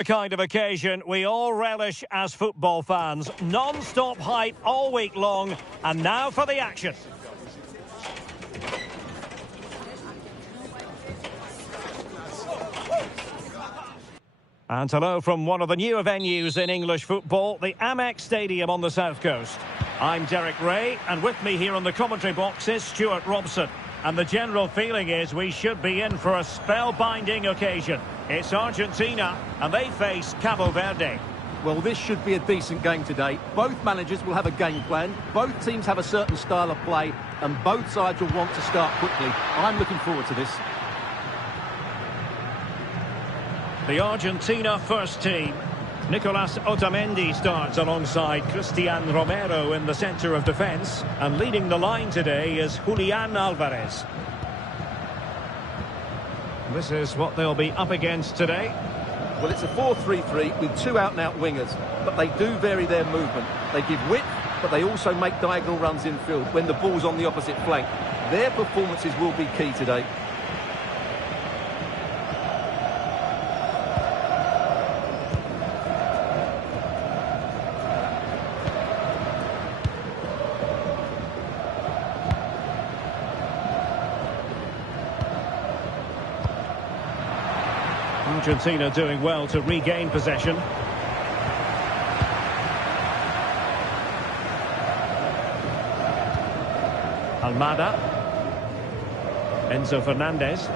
The kind of occasion we all relish as football fans. Non-stop hype all week long, and now for the action. And hello from one of the newer venues in English football, the Amex Stadium on the South Coast. I'm Derek Ray, and with me here on the commentary box is Stuart Robson. And the general feeling is we should be in for a spellbinding occasion. It's Argentina, and they face Cabo Verde. Well, this should be a decent game today. Both managers will have a game plan. Both teams have a certain style of play, and both sides will want to start quickly. I'm looking forward to this. The Argentina first team. Nicolas Otamendi starts alongside Cristian Romero in the centre of defence. And leading the line today is Julian Alvarez. This is what they'll be up against today. Well, it's a 4-3-3 with two out-and-out wingers, but they do vary their movement. They give width, but they also make diagonal runs infield when the ball's on the opposite flank. Their performances will be key today. Argentina doing well to regain possession. Almada. Enzo Fernandez.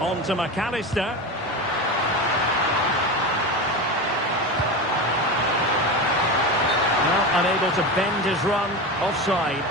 On to McAllister. Well, unable to bend his run, offside.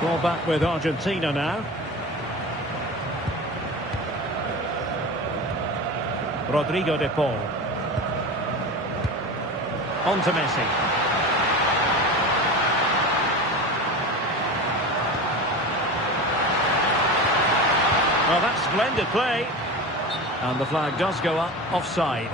Ball back with Argentina now. Rodrigo de Paul. On to Messi. Well, that's splendid play. And the flag does go up, offside.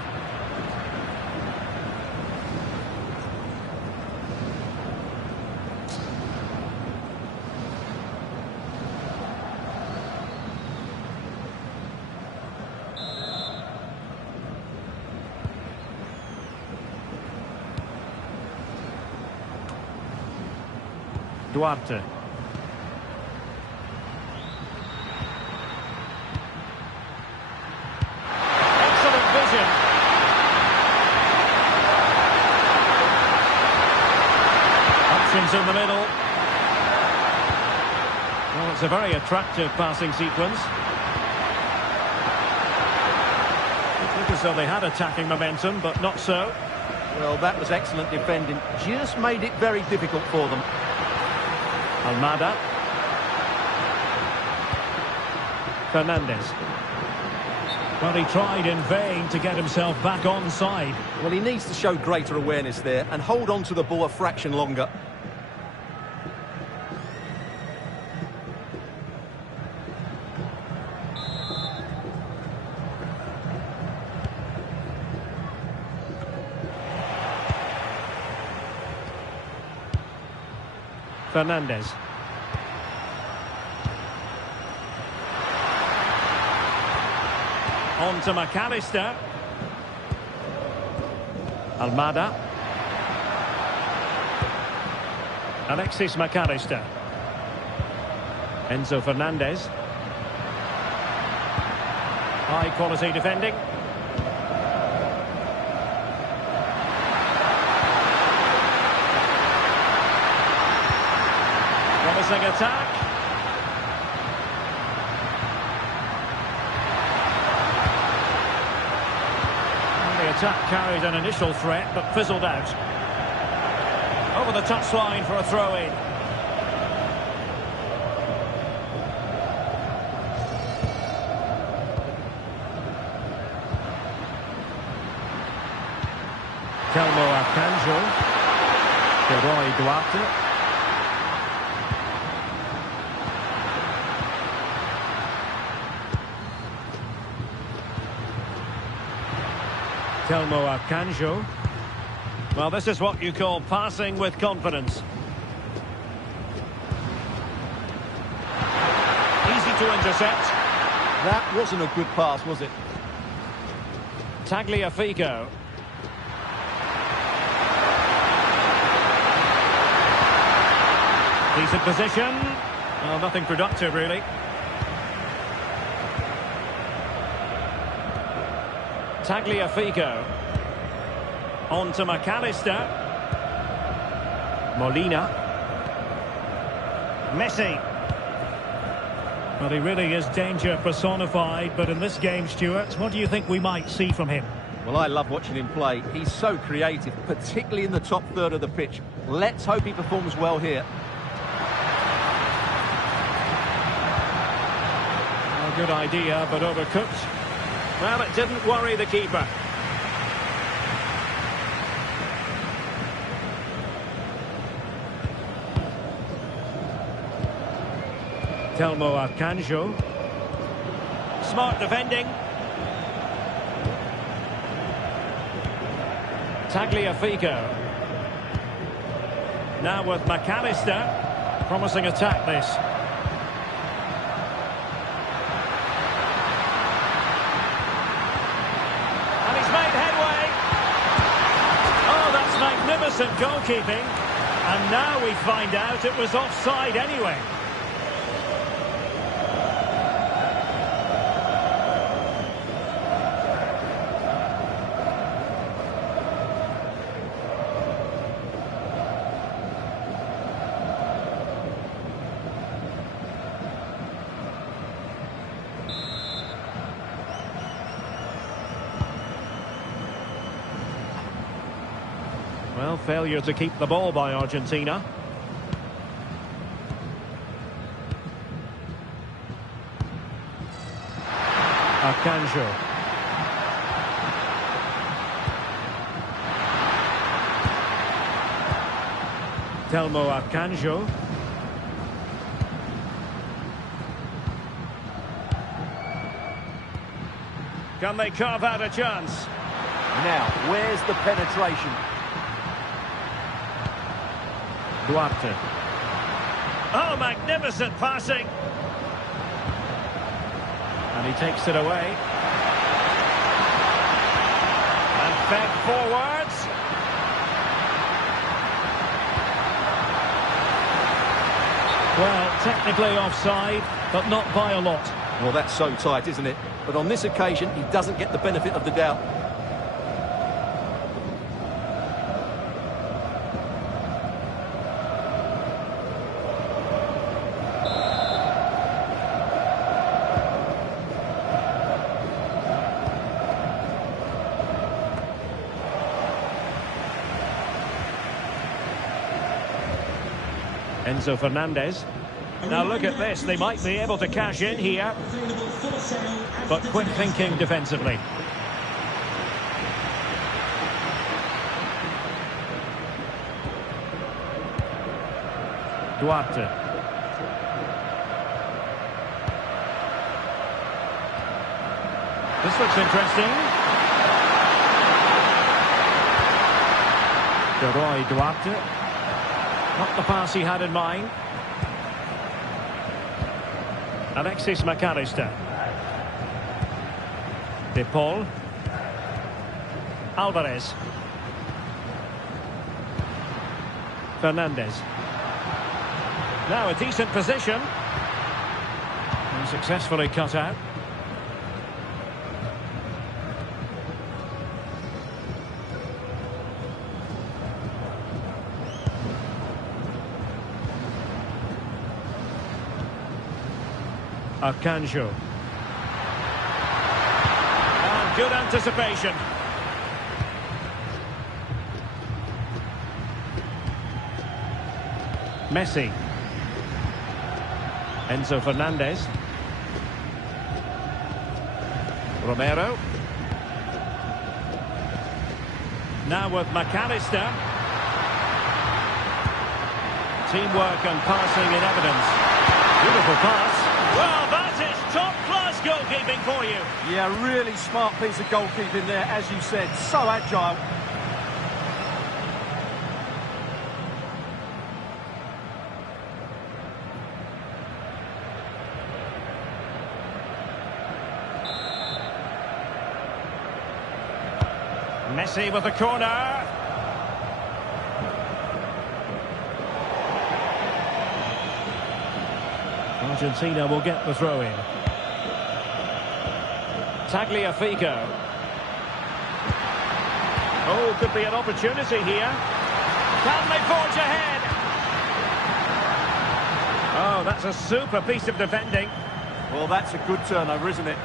Duarte. Excellent vision. Options in the middle. Well, it's a very attractive passing sequence. It looked as though they had attacking momentum, but not so. Well, that was excellent defending. Just made it very difficult for them. Almada. Fernandez. Well, he tried in vain to get himself back onside. Well, he needs to show greater awareness there and hold on to the ball a fraction longer. Fernandez. On to McAllister. Almada. Alexis McAllister. Enzo Fernandez. High quality defending. Promising attack. And the attack carried an initial threat but fizzled out. Over the touchline for a throw-in. Telmo Akanjo. Roy Duarte. Telmo Akanjo. Well, this is what you call passing with confidence. Easy to intercept. That wasn't a good pass, was it? Tagliafico. Decent position. Well, nothing productive, really. Tagliafico. On to McAllister. Molina. Messi. Well, he really is danger personified, but in this game, Stuart, what do you think we might see from him? Well, I love watching him play. He's so creative, particularly in the top third of the pitch. Let's hope he performs well here. A good idea, but overcooked. Well, it didn't worry the keeper. Telmo Akanjo. Smart defending. Tagliafico. Now with McAllister. Promising attack this. And he's made headway. Oh, that's magnificent goalkeeping. And now we find out it was offside anyway. Well, failure to keep the ball by Argentina. Akanjo. Telmo Akanjo. Can they carve out a chance? Now, where's the penetration? Duarte. Oh, magnificent passing. And he takes it away. And fed forwards. Well, technically offside, but not by a lot. Well, that's so tight, isn't it? But on this occasion, he doesn't get the benefit of the doubt. Enzo Fernandez. Now look at this, they might be able to cash in here. But quick thinking defensively. Duarte. This looks interesting. Duarte. Not the pass he had in mind. Alexis McAllister. De Paul. Alvarez. Fernandez. Now a decent position. And successfully cut out. Akanjo. And good anticipation. Messi. Enzo Fernandez. Romero. Now with McAllister. Teamwork and passing in evidence. Beautiful pass. Well, that is top-class goalkeeping. goalkeeping for you. Yeah, really smart piece of goalkeeping there, as you said. So agile. Messi with the corner. Argentina will get the throw in. Tagliafico. Oh, could be an opportunity here. Can they forge ahead? Oh, that's a super piece of defending. Well, that's a good turnover, isn't it?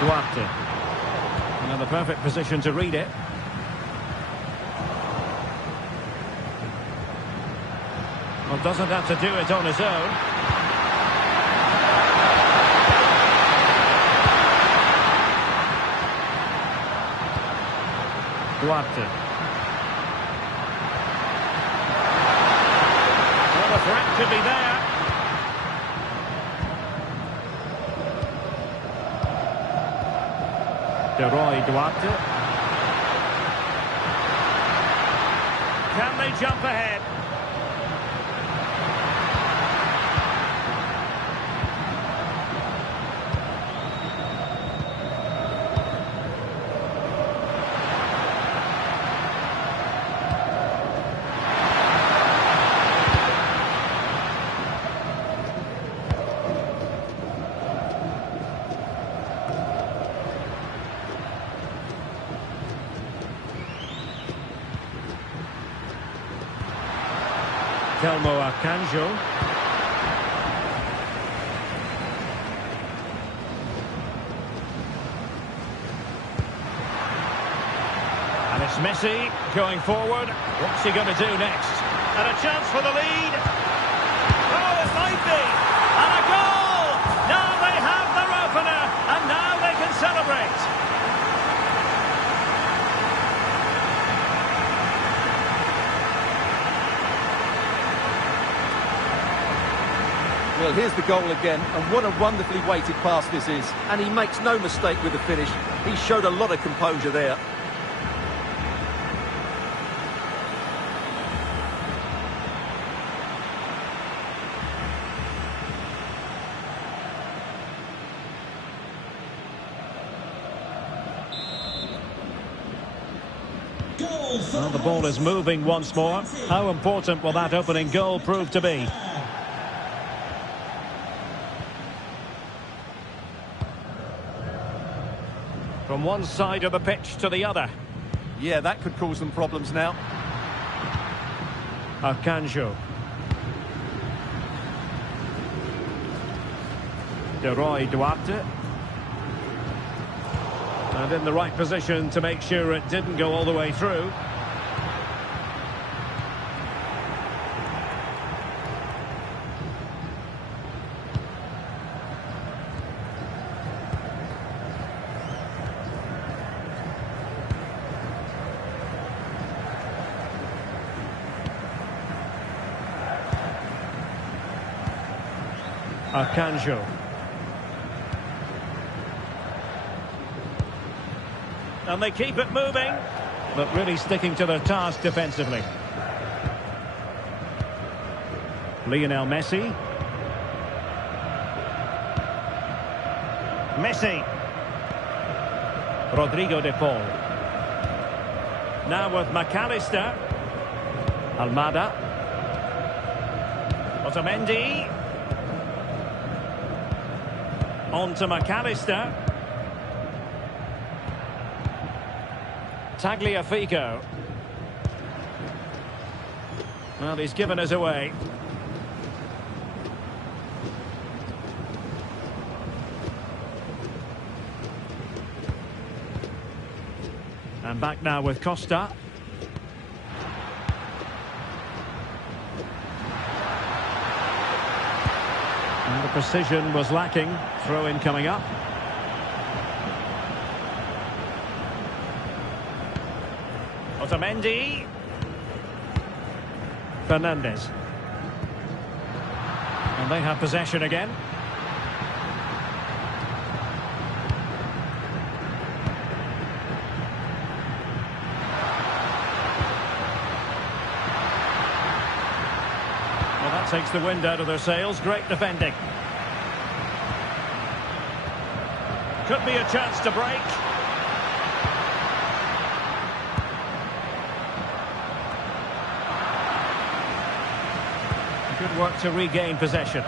Duarte. Another perfect position to read it. Well, doesn't have to do it on his own. Duarte. Well, the threat could be there. Duarte. Can they jump ahead? Akanjo. And it's Messi going forward. What's he going to do next? And a chance for the lead. Oh, it might be. And a goal! Now they have their opener, and now they can celebrate. Well, here's the goal again, and what a wonderfully weighted pass this is. And he makes no mistake with the finish. He showed a lot of composure there. Well, the ball is moving once more. How important will that opening goal prove to be? From one side of the pitch to the other. Yeah, that could cause them problems now. Akanjo. Duarte. And in the right position to make sure it didn't go all the way through. Akanjo. And they keep it moving, but really sticking to their task defensively. Lionel Messi. Messi. Rodrigo de Paul. Now with McAllister. Almada. Otamendi. On to McAllister. Tagliafico. Well, he's given us away. And back now with Costa. And the precision was lacking. Throw-in coming up. Otamendi. Fernandez. And they have possession again. Well, that takes the wind out of their sails. Great defending. Could be a chance to break. Good work to regain possession.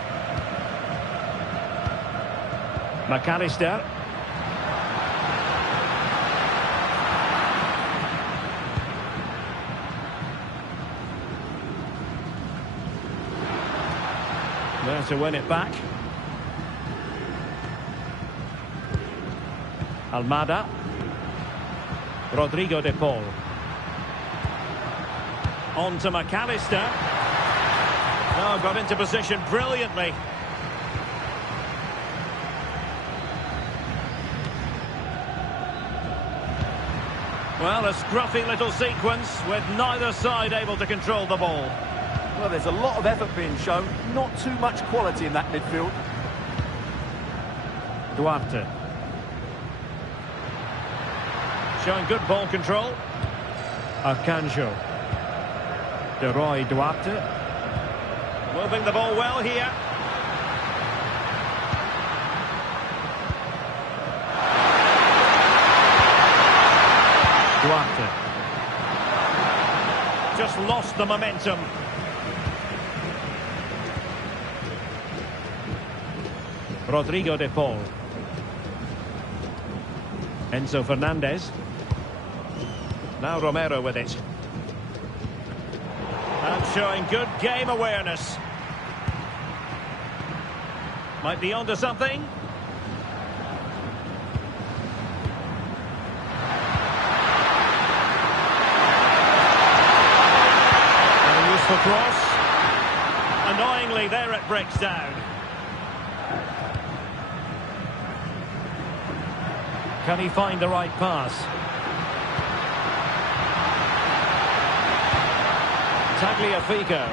McAllister. There to win it back. Almada. Rodrigo de Paul. On to McAllister. Oh, got into position brilliantly. Well, a scruffy little sequence with neither side able to control the ball. Well, there's a lot of effort being shown, not too much quality in that midfield. Duarte. Showing good ball control. Arcanjo. De Roy Duarte. Moving the ball well here. Duarte. Just lost the momentum. Rodrigo de Paul. Enzo Fernandez. Now Romero with it. And showing good game awareness. Might be onto something. And a useful cross. Annoyingly, there it breaks down. Can he find the right pass? Tagliafico.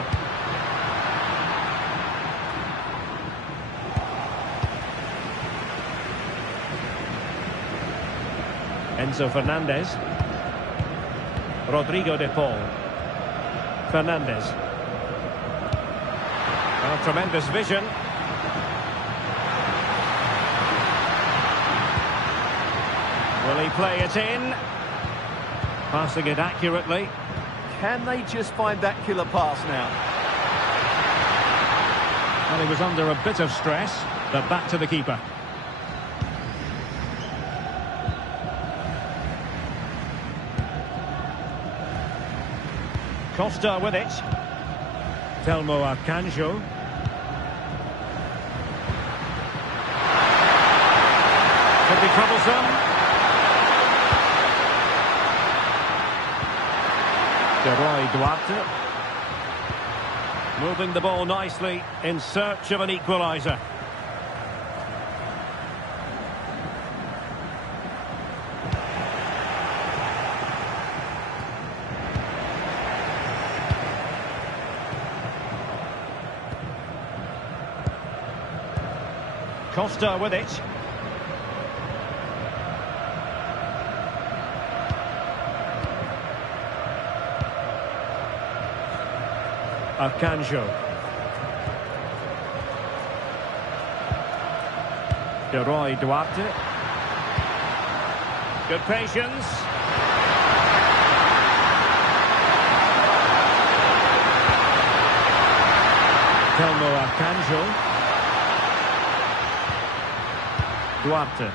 Enzo Fernandez. Rodrigo de Paul. Fernandez. Oh, tremendous vision. Will he play it in? Passing it accurately. Can they just find that killer pass now? Well, he was under a bit of stress, but back to the keeper. Costa with it. Telmo Arcanjo. Could be troublesome. De Roy Duarte. Moving the ball nicely in search of an equaliser. Costa with it. Arcanjo. De Roy Duarte. Good patience. Telmo Arcanjo. Duarte.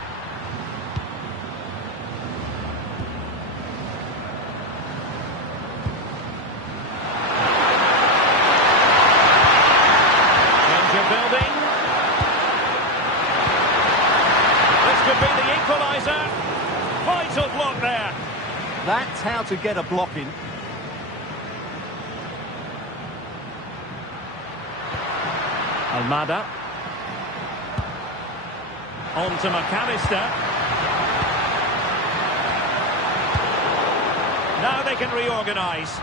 Building. This could be the equaliser. Vital block there. That's how to get a block in. Almada. On to McAllister. Now they can reorganise.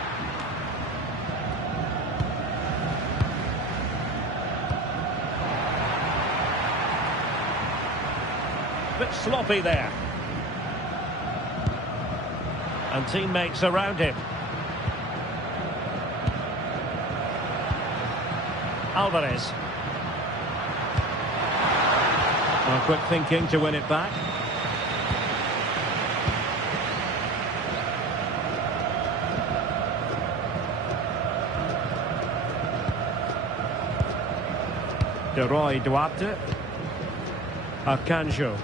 bit sloppy there. And teammates around him. Alvarez. Well, quick thinking to win it back. Roy Duarte. Arcanjo.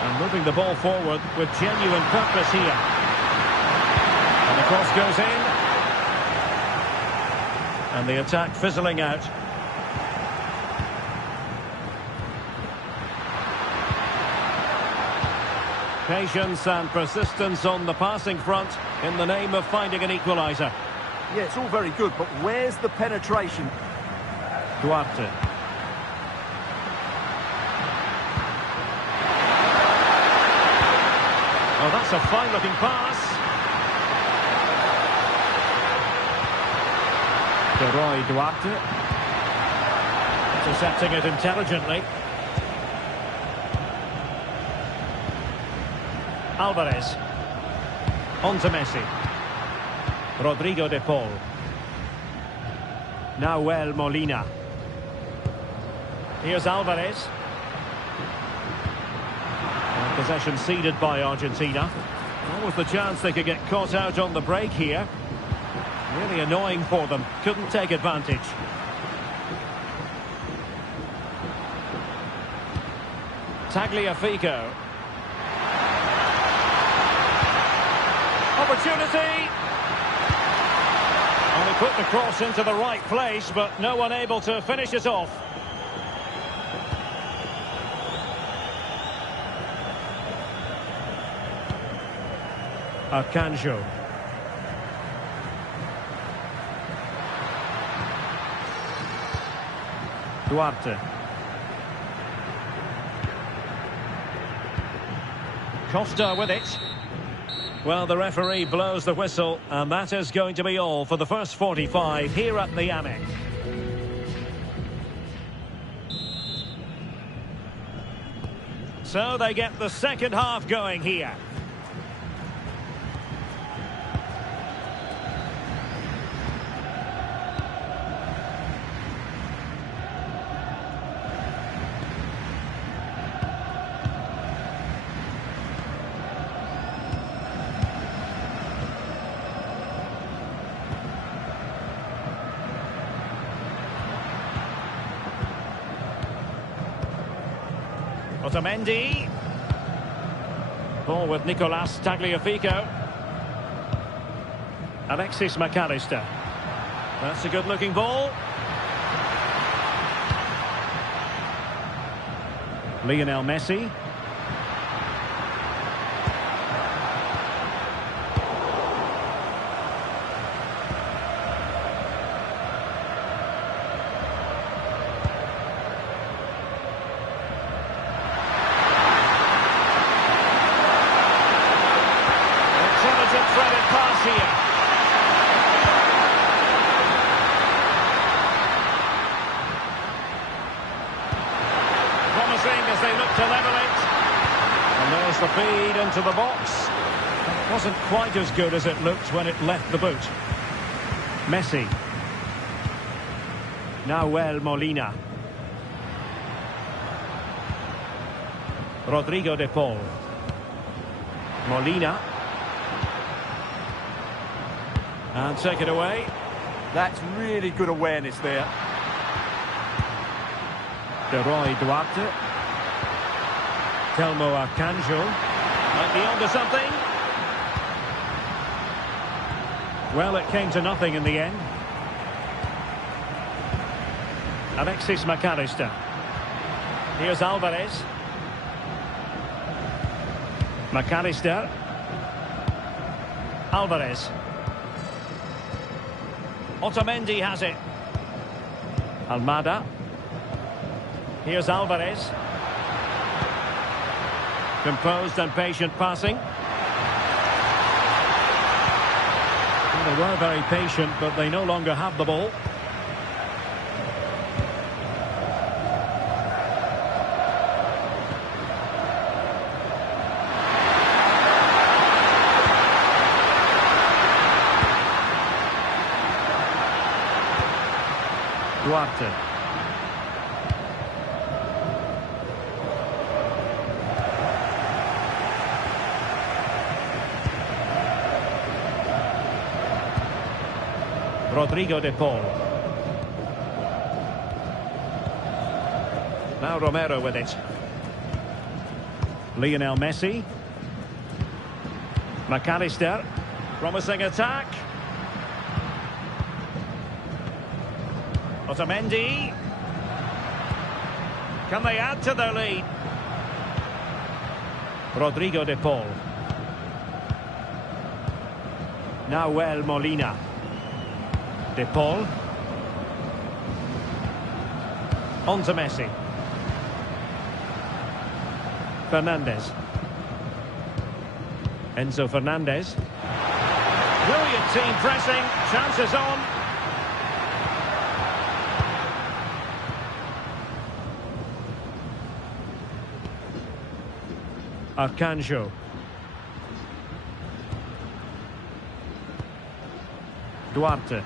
And moving the ball forward with genuine purpose here. And the cross goes in. And the attack fizzling out. Patience and persistence on the passing front in the name of finding an equaliser. Yeah, it's all very good, but where's the penetration? Duarte. Oh, that's a fine-looking pass. Roy Duarte. Intercepting it intelligently. Alvarez. On to Messi. Rodrigo de Paul. Nahuel Molina. Here's Alvarez. And possession ceded by Argentina. Almost the chance they could get caught out on the break here. Really annoying for them. Couldn't take advantage. Tagliafico. Opportunity. Only put the cross into the right place, but no one able to finish it off. Arcanjo. Duarte. Costa with it. Well, the referee blows the whistle, and that is going to be all for the first 45 here at the Amex. So they get the second half going here. Otamendi. Ball with Nicolas Tagliafico. Alexis McAllister. That's a good-looking ball. Lionel Messi. Threaded pass here. Promising as they look to level it. And there's the feed into the box. It wasn't quite as good as it looked when it left the boot. Messi. Nahuel Molina. Rodrigo de Paul. Molina. And take it away. That's really good awareness there. Roy Duarte. Telmo Arcanjo. Might be onto something. Well, it came to nothing in the end. Alexis McAllister. Here's Alvarez. McAllister. Alvarez. Otamendi has it. Almada. Here's Alvarez. Composed and patient passing. Well, they were very patient, but they no longer have the ball. Duarte. Rodrigo de Paul. Now Romero with it. Lionel Messi. McAllister. Promising attack. Otamendi. Can they add to their lead? Rodrigo de Paul. Nahuel Molina. De Paul. On to Messi. Fernandes. Enzo Fernandez. Brilliant team pressing. Chances on. Arcanjo. Duarte.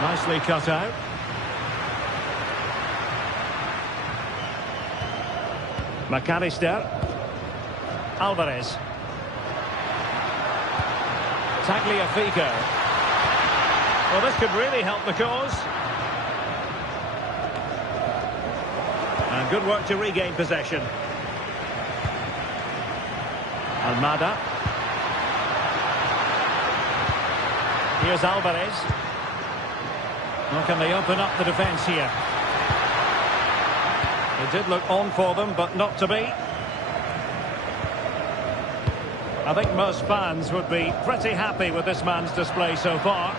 Nicely cut out. McAllister. Alvarez. Tagliafico. Well, this could really help the cause. And good work to regain possession. Almada. Here's Alvarez. How can they open up the defence here? It did look on for them, but not to be. I think most fans would be pretty happy with this man's display so far.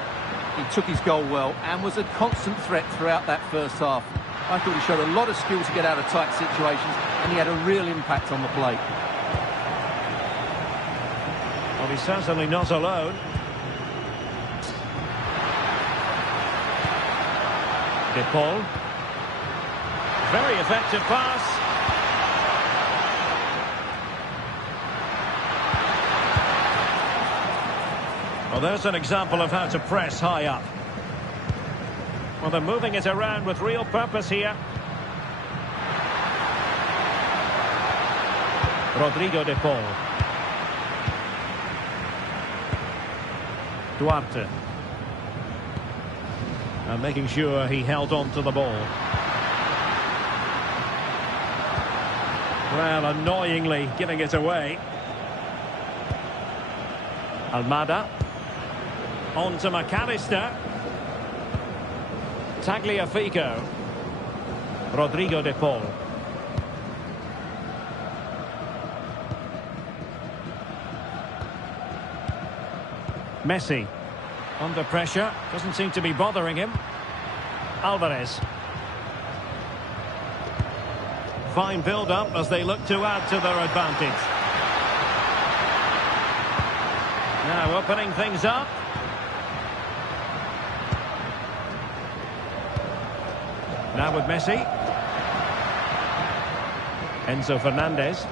He took his goal well and was a constant threat throughout that first half. I thought he showed a lot of skill to get out of tight situations, and he had a real impact on the plate. Well, he's certainly not alone. De Paul. Very effective pass. Well, there's an example of how to press high up. Well, they're moving it around with real purpose here. Rodrigo de Paul. Duarte. And making sure he held on to the ball. Well, annoyingly giving it away. Almada. On to McAllister. Tagliafico. Rodrigo de Paul. Messi. Under pressure. Doesn't seem to be bothering him. Alvarez. Fine build-up as they look to add to their advantage. Now opening things up. Now with Messi. Enzo Fernandez.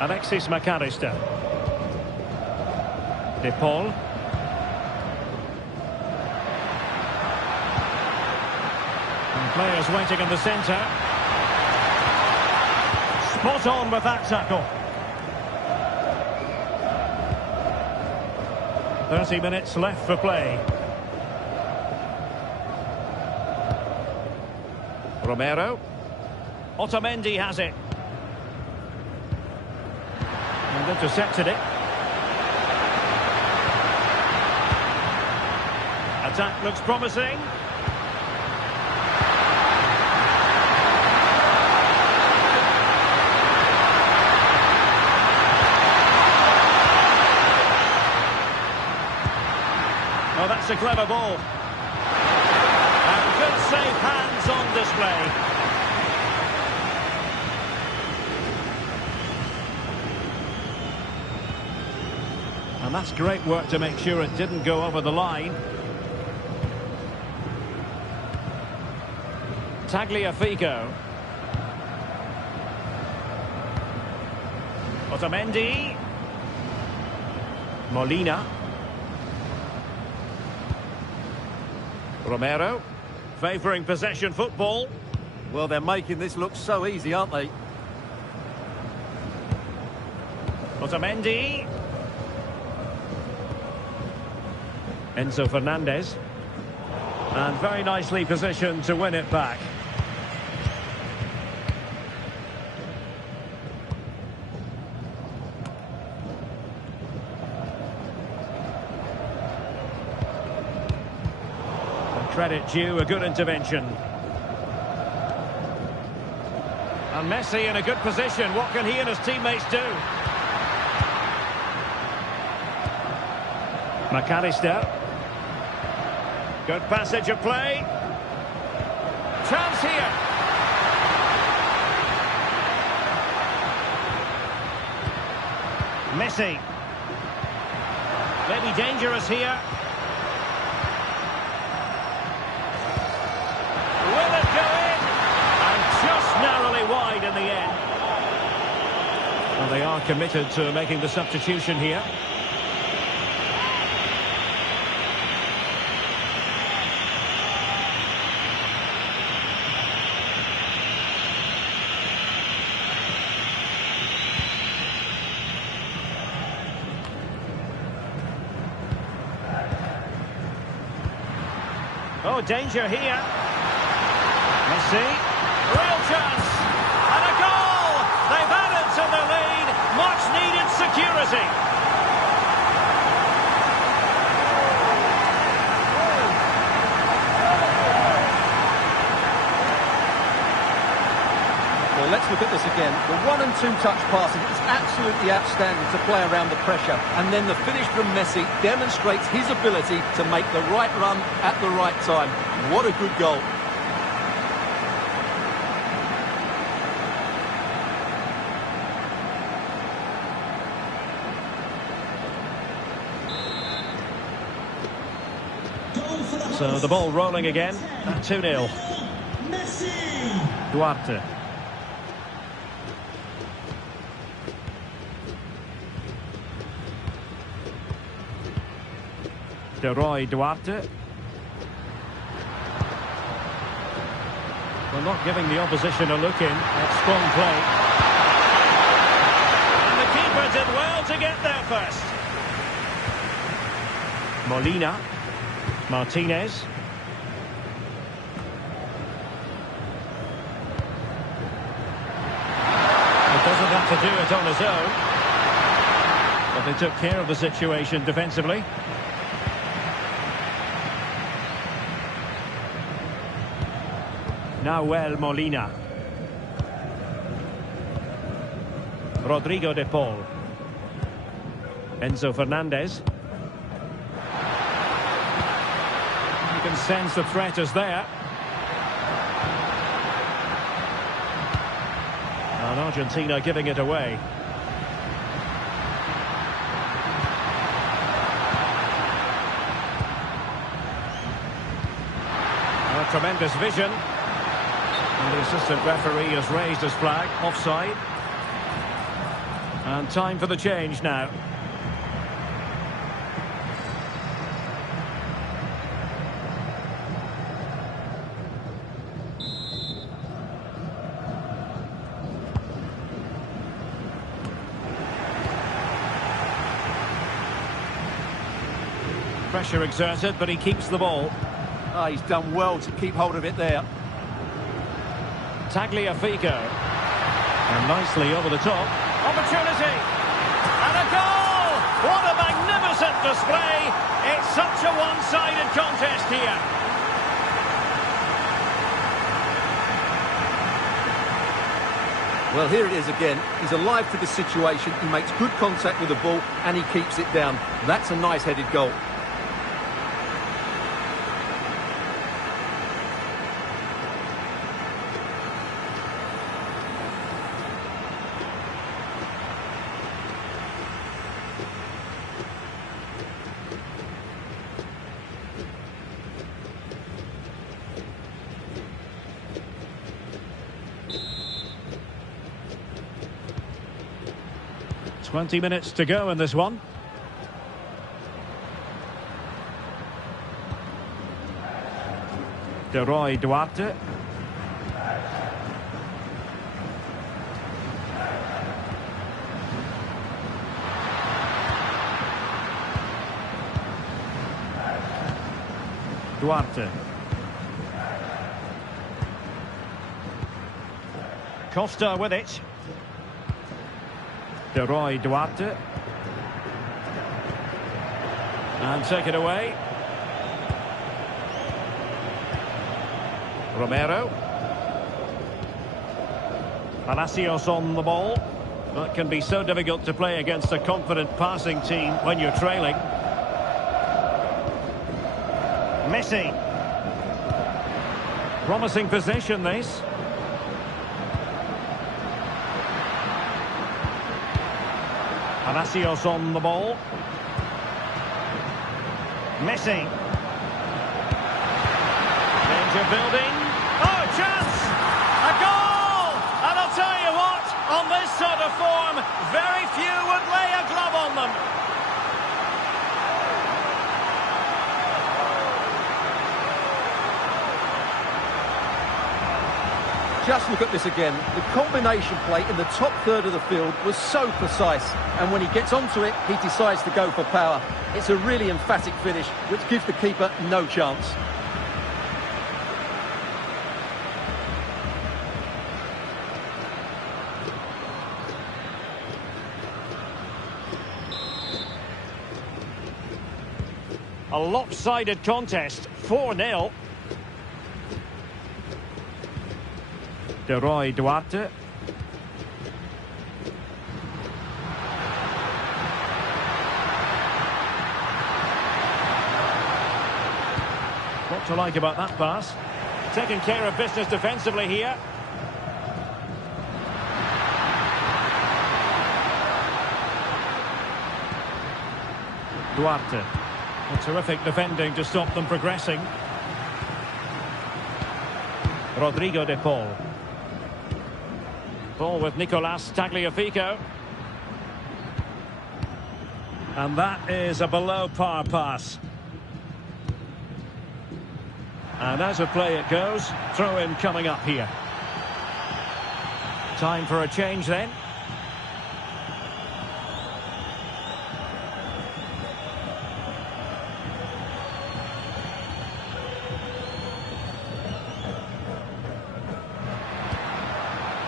Alexis McAllister. De Paul. And players waiting in the centre. Spot on with that tackle. 30 minutes left for play. Romero. Otamendi has it. And intercepted it. Attack looks promising. Oh, that's a clever ball. And good safe hands on display. And that's great work to make sure it didn't go over the line. Tagliafico. Otamendi. Molina. Romero. Favouring possession football. Well, they're making this look so easy, aren't they? Otamendi. Enzo Fernandez. And very nicely positioned to win it back. Credit due, a good intervention. And Messi in a good position. What can he and his teammates do? McAllister. Good passage of play. Chance here. Messi. Maybe dangerous here. Will it go in? And just narrowly wide in the end. Well, they are committed to making the substitution here. Oh, danger here. Messi, real chance, and a goal! They've added to the lead, much needed security. Well, let's look at this again. The 1- and 2-touch passing is absolutely outstanding to play around the pressure, and then the finish from Messi demonstrates his ability to make the right run at the right time. What a good goal. So the ball rolling again at 2-0. Duarte. Roy Duarte. Well, not giving the opposition a look in at strong play. And the keeper did well to get there first. Molina. Martinez. He doesn't have to do it on his own. But they took care of the situation defensively. Nahuel Molina. Rodrigo de Paul. Enzo Fernandez. You can sense the threat is there. And Argentina giving it away. A tremendous vision. And the assistant referee has raised his flag, offside. And time for the change now. Pressure exerted, but he keeps the ball. Oh, he's done well to keep hold of it there. Tagliafico. And nicely over the top. Opportunity. And a goal! What a magnificent display. It's such a one-sided contest here. Well, here it is again. He's alive to the situation. He makes good contact with the ball and he keeps it down. That's a nice headed goal. .20 minutes to go in this one. Duarte. Duarte. Costa with it. Duarte. And take it away. Romero. Palacios on the ball. That can be so difficult to play against a confident passing team when you're trailing. Messi. Promising possession, this. Palacios on the ball. Messi. Danger building. Oh, chance! A goal! And I'll tell you what, on this sort of form, very few would lay a glove on them. Just look at this again. The combination play in the top third of the field was so precise. And when he gets onto it, he decides to go for power. It's a really emphatic finish, which gives the keeper no chance. A lopsided contest, 4-0. Duarte. What to like about that pass? Taking care of business defensively here. Duarte. A terrific defending to stop them progressing. Rodrigo de Paul. Ball with Nicolas Tagliafico. And that is a below par pass. And as a play it goes, throw in coming up here. Time for a change then.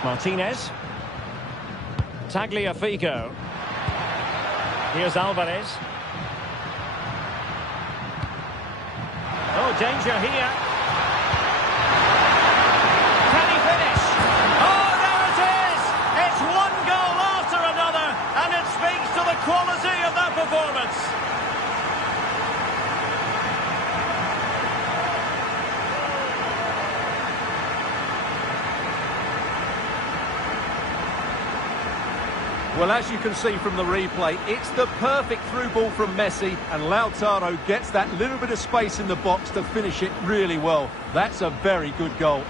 Martinez. Tagliafico. Here's Alvarez. Oh, danger here. Can he finish? Oh, there it is! It's one goal after another, and it speaks to the quality of that performance. Well, as you can see from the replay, it's the perfect through ball from Messi, and Lautaro gets that little bit of space in the box to finish it really well. That's a very good goal.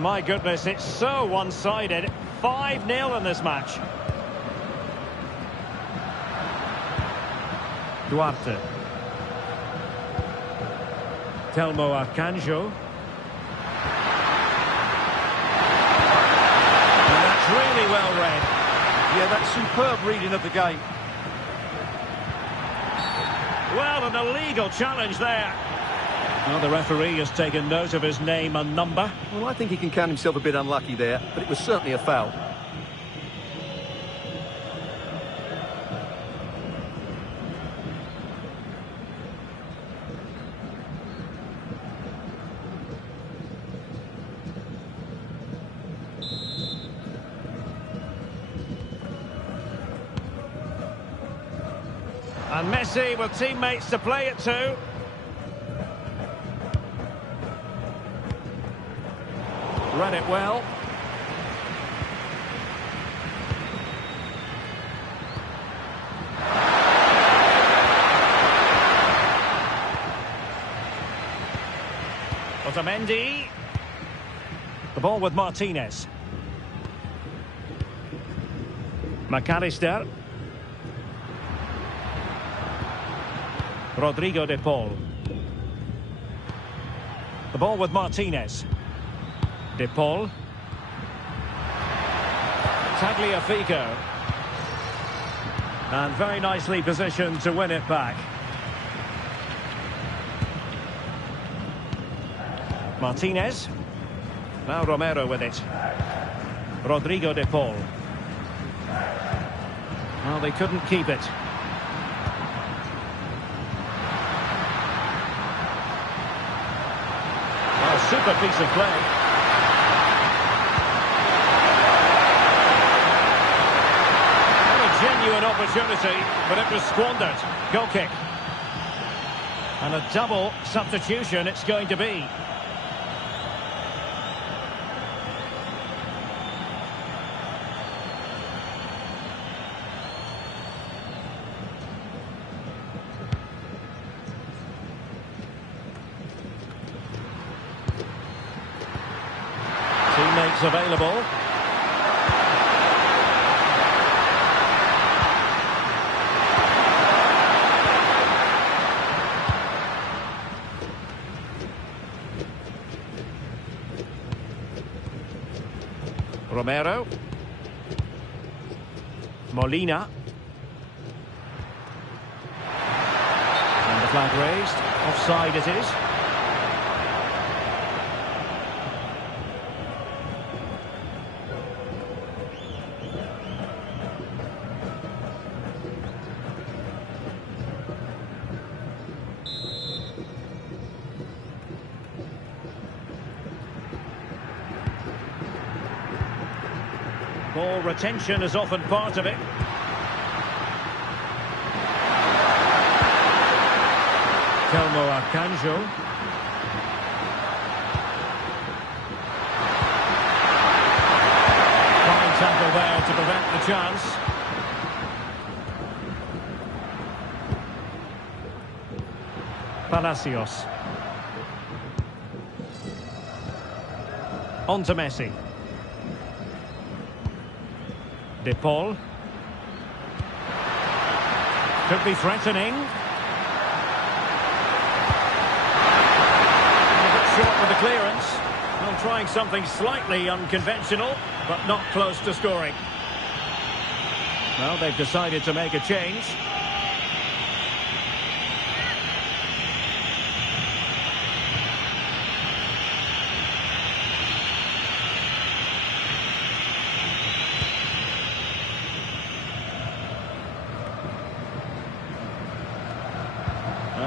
My goodness, it's so one-sided. 5-0 in this match. Duarte. Telmo Arcanjo. And that's really well read. Yeah, that's superb reading of the game. Well, an illegal challenge there. Well, the referee has taken note of his name and number. Well, I think he can count himself a bit unlucky there, but it was certainly a foul. And Messi with teammates to play it to. Read it well. Otamendi. The ball with Martinez. McAllister. Rodrigo de Paul. The ball with Martinez. De Paul. Tagliafico. And very nicely positioned to win it back. Martinez. Now Romero with it. Rodrigo de Paul. Well, they couldn't keep it. Well, super piece of play. What a genuine opportunity, but it was squandered. Goal kick. And a double substitution it's going to be. Teammates available. Romero. Molina. And the flag raised. Offside it is. Ball retention is often part of it. Telmo Akanjo. Fine tackle there to prevent the chance. Palacios. On to Messi. De Paul. Could be threatening. A bit short with the clearance. Well, trying something slightly unconventional, but not close to scoring. Well, they've decided to make a change.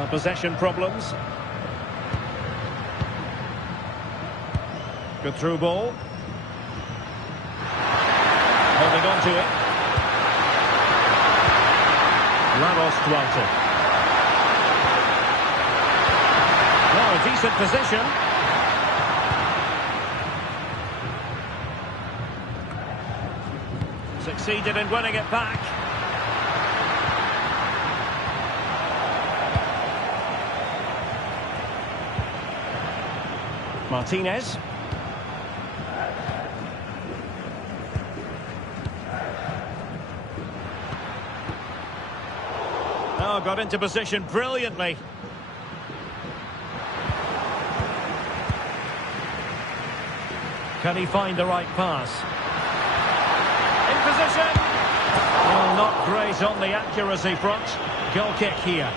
Possession problems. Good through ball. Holding on to it. Laros Duarte. Well, a decent position. Succeeded in winning it back. Martinez. Oh, got into position brilliantly. Can he find the right pass? In position. Well, not great on the accuracy front. Goal kick here.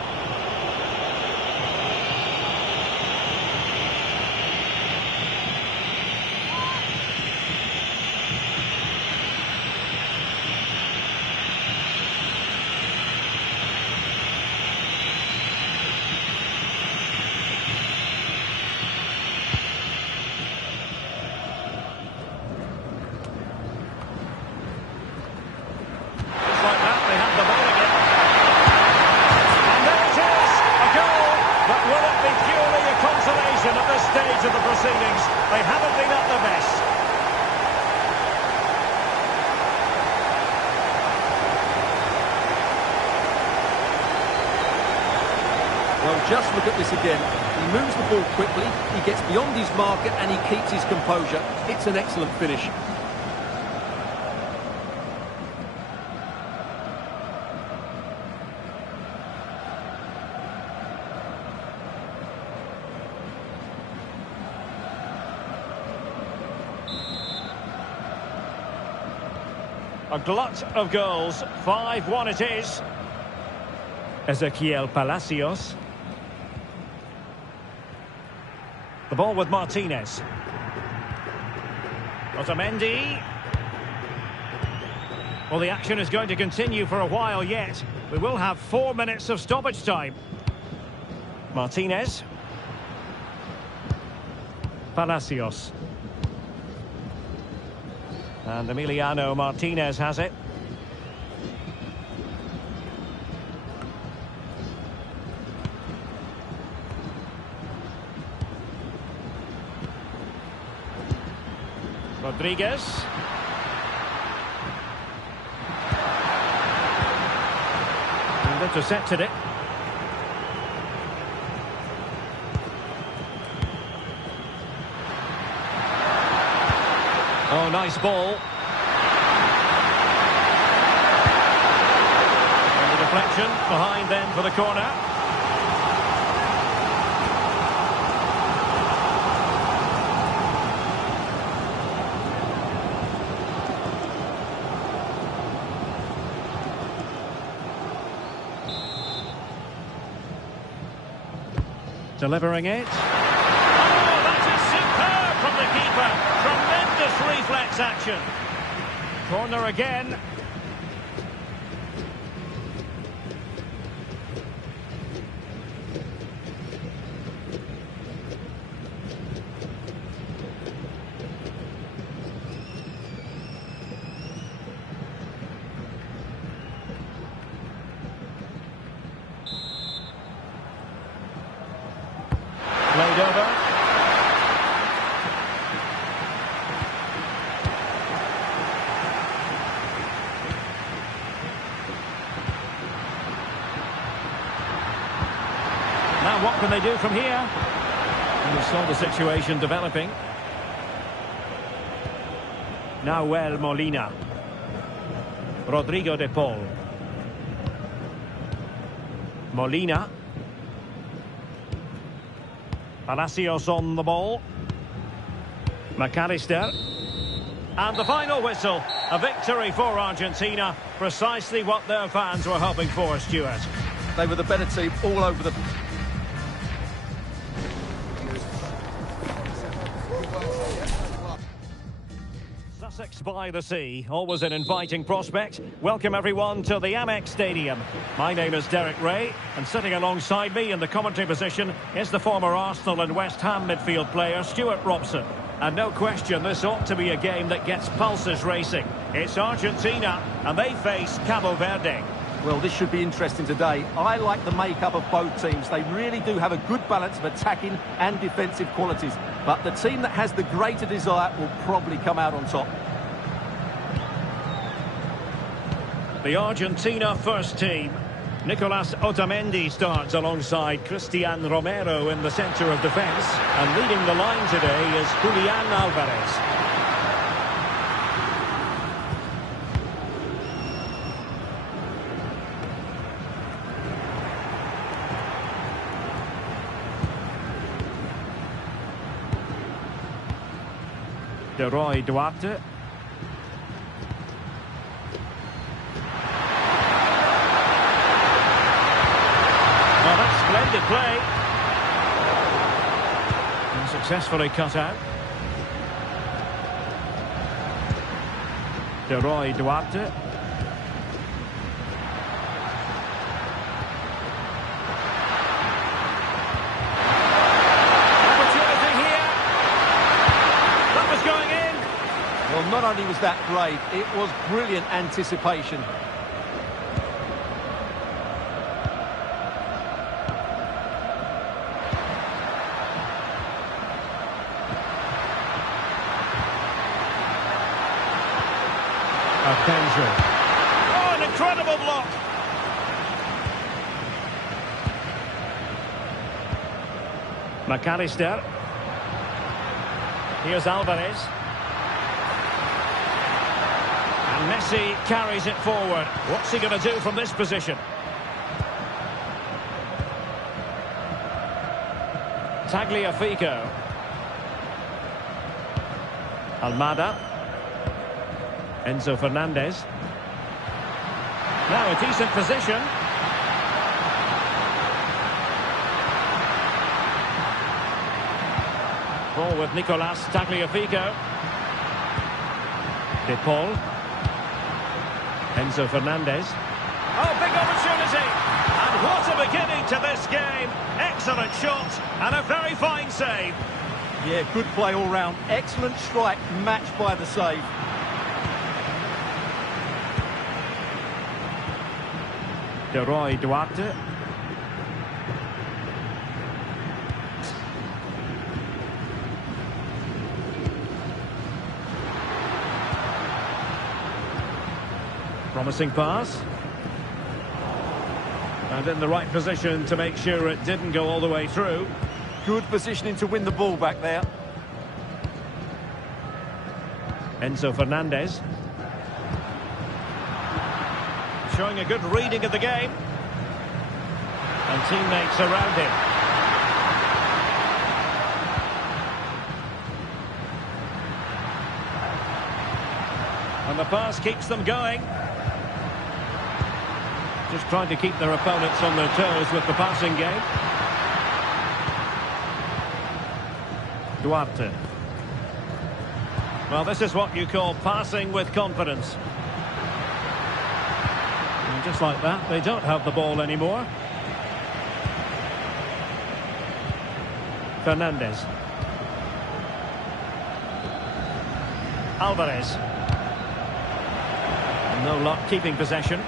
At this stage of the proceedings, they haven't been at their best. Well, Just look at this again. He moves the ball quickly, he gets beyond his marker and he keeps his composure. It's an excellent finish. A glut of goals. 5-1 it is. Ezequiel Palacios. The ball with Martinez. Otamendi. Well, the action is going to continue for a while yet. We will have 4 minutes of stoppage time. Martinez. Palacios. And Emiliano Martinez has it. Rodriguez. And intercepted it. Oh, nice ball. And the deflection behind then for the corner. Delivering it. Oh, that is superb from the keeper. Tremendous reflex action. Corner again. Played over. Now what can they do from here? And we saw the situation developing. Nahuel Molina. Rodrigo de Paul. Molina. Palacios on the ball. McAllister. And the final whistle. A victory for Argentina. Precisely what their fans were hoping for, Stuart. They were the better team all over the... Sussex by the sea, always an inviting prospect. Welcome everyone to the Amex Stadium. My name is Derek Ray, and sitting alongside me in the commentary position is the former Arsenal and West Ham midfield player Stuart Robson. And no question, this ought to be a game that gets pulses racing. It's Argentina, and they face Cabo Verde. Well, this should be interesting today. I like the makeup of both teams. They really do have a good balance of attacking and defensive qualities. But the team that has the greater desire will probably come out on top. The Argentina first team. Nicolas Otamendi starts alongside Christian Romero in the centre of defence. And leading the line today is Julian Alvarez. Roy Duarte. Well, that's splendid play. And successfully cut out. Roy Duarte. Well, not only was that great, it was brilliant anticipation. Oh, an incredible block. McAllister. Here's Alvarez. And Messi carries it forward. What's he going to do from this position? Tagliafico. Almada. Enzo Fernandez. Now a decent position. Ball with Nicolas Tagliafico. De Paul. Enzo Fernandez. Oh, big opportunity! And what a beginning to this game. Excellent shot and a very fine save. Yeah, good play all round. Excellent strike, matched by the save. De Roy Duarte. Promising pass. And in the right position to make sure it didn't go all the way through. Good positioning to win the ball back there. Enzo Fernandez. Showing a good reading of the game. And teammates around him. And the pass keeps them going. Just trying to keep their opponents on their toes with the passing game. Duarte. Well, this is what you call passing with confidence. And just like that, they don't have the ball anymore. Fernandez. Alvarez. No luck keeping possession.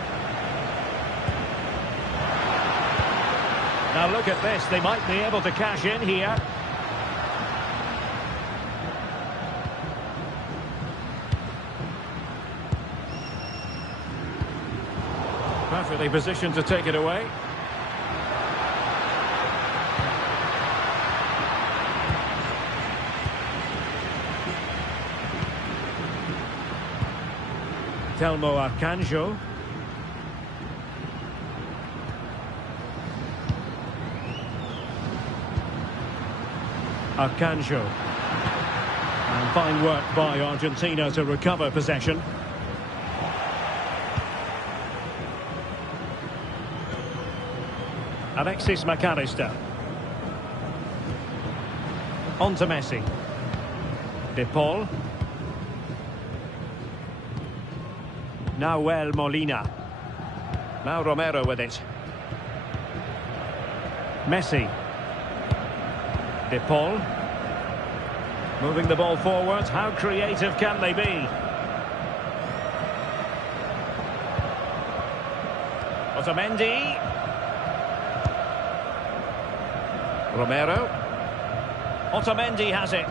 Now look at this, they might be able to cash in here. Perfectly positioned to take it away. Telmo Arcanjo. Arcanjo. And fine work by Argentina to recover possession. Alexis McAllister. On to Messi. De Paul. Nahuel Molina. Now Romero with it. Messi. De Paul. Moving the ball forward. How creative can they be? Otamendi. Romero. Otamendi has it.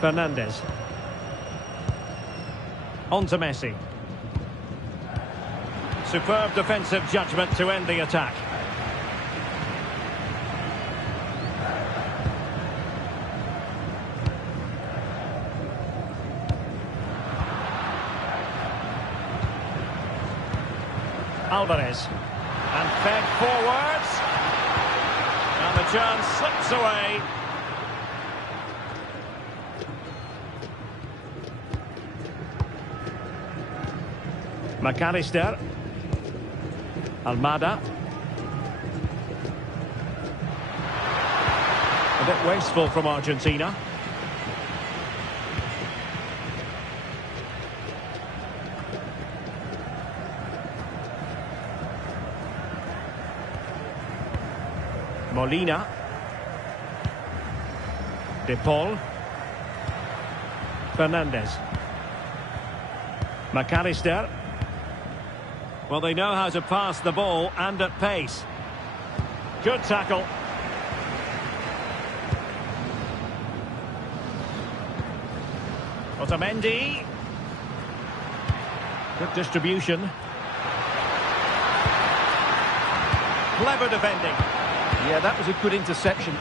Fernandez. On to Messi. Superb defensive judgment to end the attack. Alvarez. And fed forwards. And the chance slips away. McAllister. Almada. A bit wasteful from Argentina. Molina. De Paul. Fernandez. McAllister. Well, they know how to pass the ball and at pace. Good tackle. Otamendi. Good distribution. Clever defending. Yeah, that was a good interception.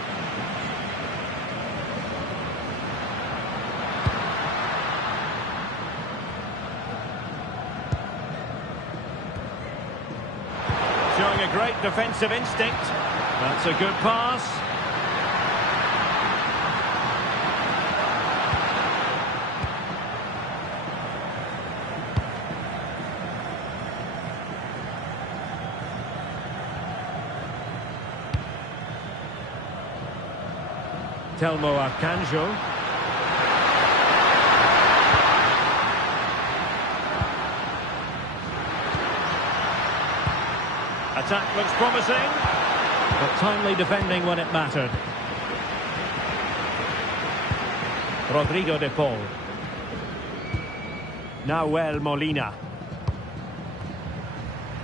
Showing a great defensive instinct. That's a good pass. Telmo Arcanjo. Attack looks promising, but timely defending when it mattered. Rodrigo de Paul. Nahuel Molina.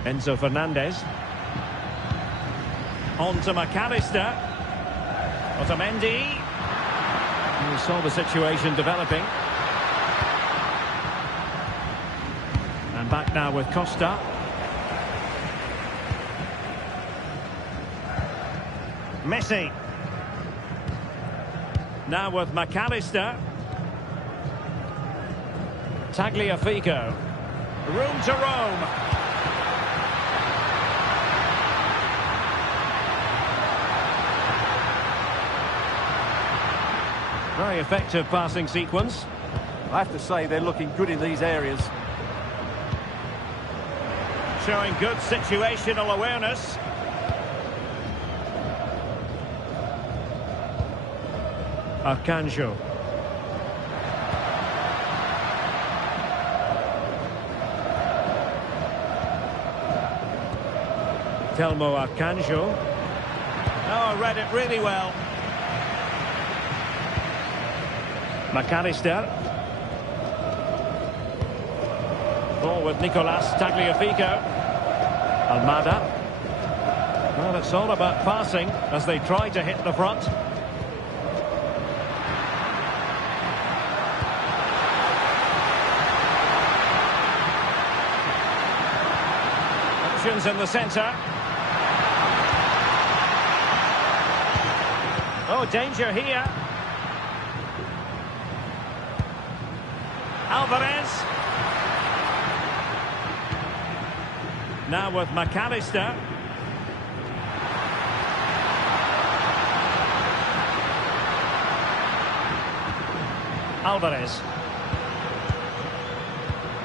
Enzo Fernandez. On to McAllister. Otamendi. We saw the situation developing. And back now with Costa. Messi. Now with McAllister. Tagliafico. Room to roam. Very effective passing sequence. I have to say they're looking good in these areas. Showing good situational awareness. Arcanjo. Telmo Arcanjo. Oh, read it really well. McAllister. Ball with Nicolas Tagliafico. Almada. Well, it's all about passing as they try to hit the front. Options in the centre. Oh, danger here. Alvarez. Now with McAllister. Alvarez.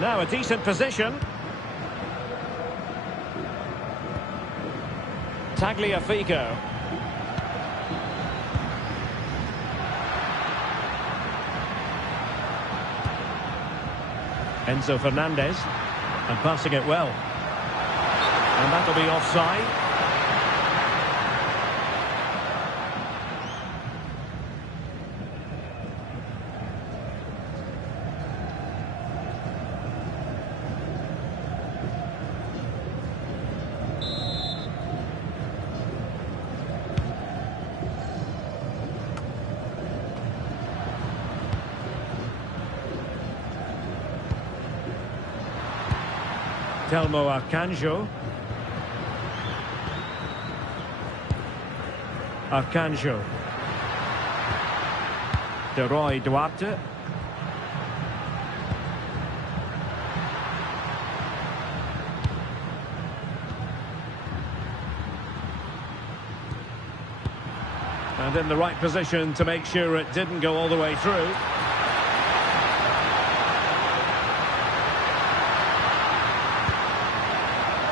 Now a decent position. Tagliafico. Enzo Fernandez, and passing it well. And that'll be offside. Telmo Arcanjo. Arcanjo. De Roy Duarte. And in the right position to make sure it didn't go all the way through.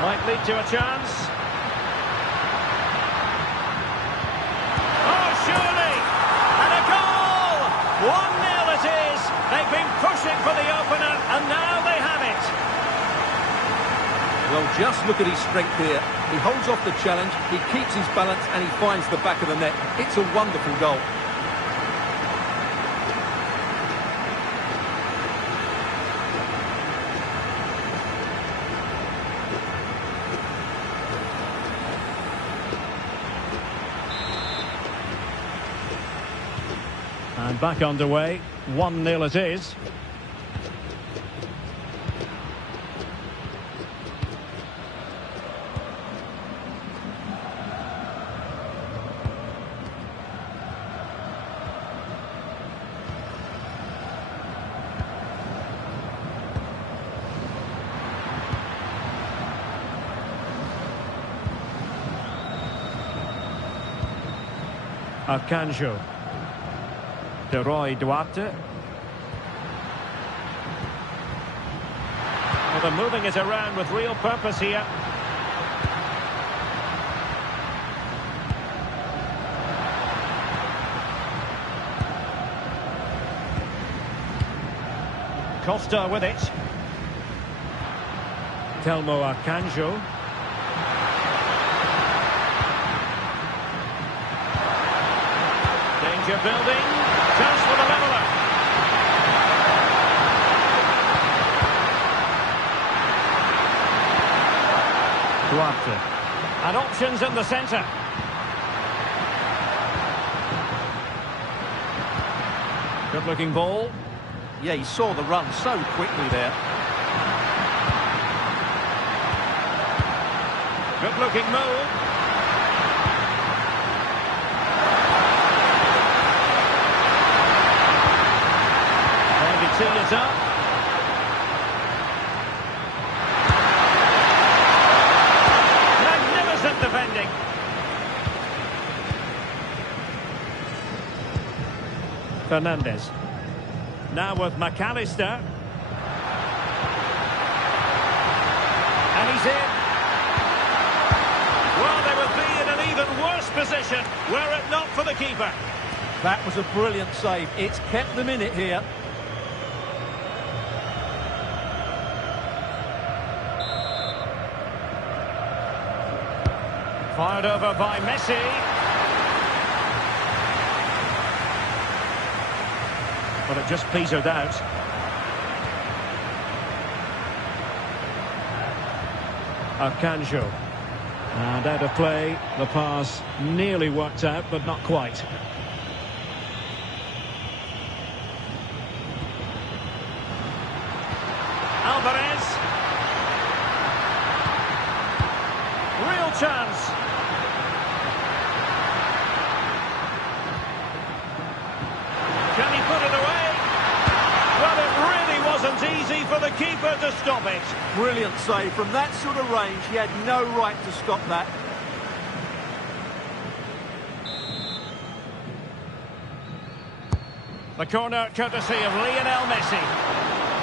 Might lead to a chance. Oh, surely! And a goal! 1-0 it is. They've been pushing for the opener, and now they have it. Well, just look at his strength here. He holds off the challenge, he keeps his balance, and he finds the back of the net. It's a wonderful goal. And back underway, 1-0 it is. Arcanjo. De Roy Duarte. Well, they're moving it around with real purpose here. Costa with it. Telmo Arcanjo. Danger building. Chance for the leveller. Duarte. And options in the centre. Good looking ball. Yeah, he saw the run so quickly there. Good looking move. Trying to tee it up. Magnificent defending. Fernandez. Now with McAllister. And he's in. Well, they would be in an even worse position were it not for the keeper. That was a brilliant save. It's kept them in it here. Fired over by Messi. But it just petered out. Arcanjo. And out of play. The pass nearly worked out, but not quite. Alvarez. Real chance. Can he put it away? Well, it really wasn't easy for the keeper to stop it. Brilliant save. From that sort of range, he had no right to stop that. The corner courtesy of Lionel Messi.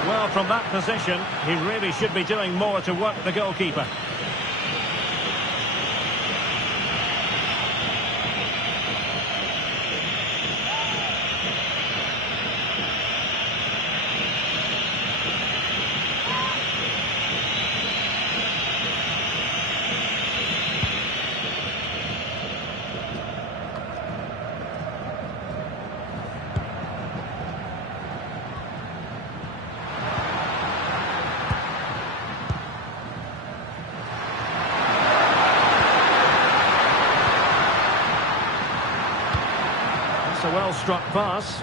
Well, from that position, he really should be doing more to work the goalkeeper. It's a well-struck pass.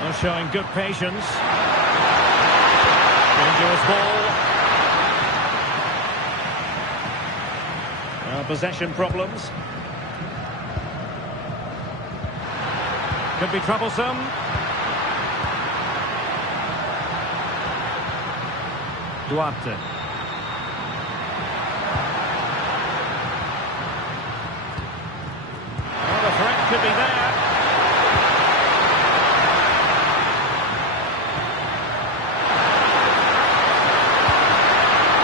They're showing good patience. Dangerous ball. Possession problems. Could be troublesome. Duarte. The threat could be there.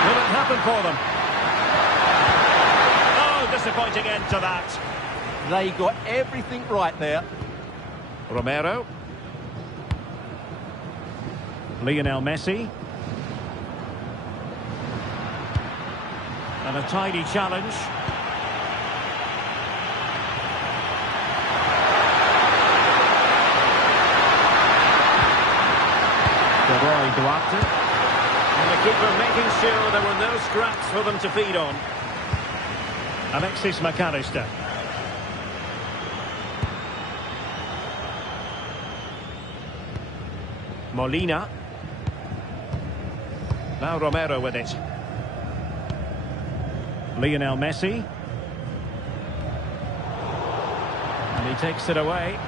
Will it happen for them? Oh, disappointing end to that. They got everything right there. Romero. Lionel Messi. And a tidy challenge. De Roy Duarte. And the keeper making sure there were no scraps for them to feed on. Alexis McAllister. Molina. Now Romero with it. Lionel Messi. And he takes it away.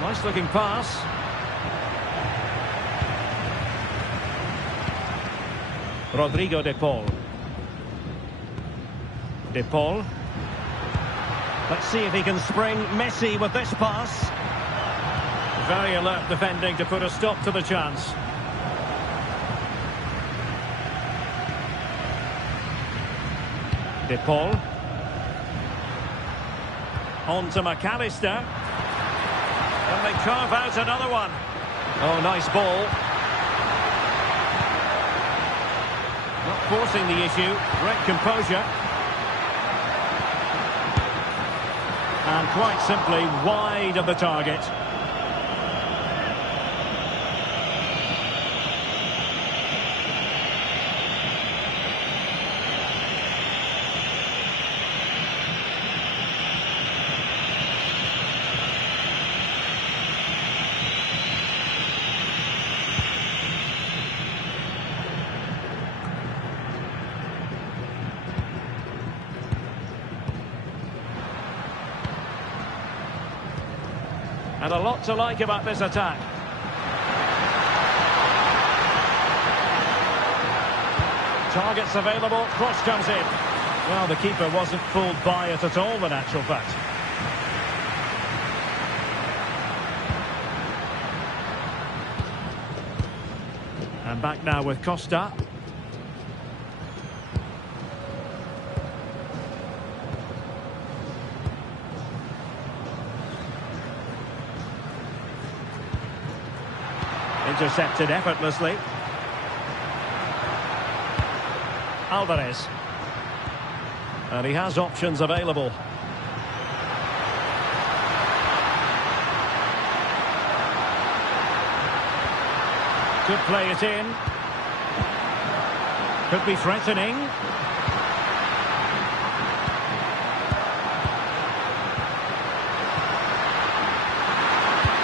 Nice looking pass. Rodrigo de Paul. De Paul. Let's see if he can spring Messi with this pass. Very alert defending to put a stop to the chance. De Paul. On to McAllister. And they carve out another one. Oh, nice ball. Not forcing the issue. Great composure. And quite simply wide of the target. And a lot to like about this attack. Targets available, cross comes in. Well, the keeper wasn't fooled by it at all, in actual fact. And back now with Costa. Intercepted effortlessly. Alvarez. And he has options available. Could play it in. Could be threatening.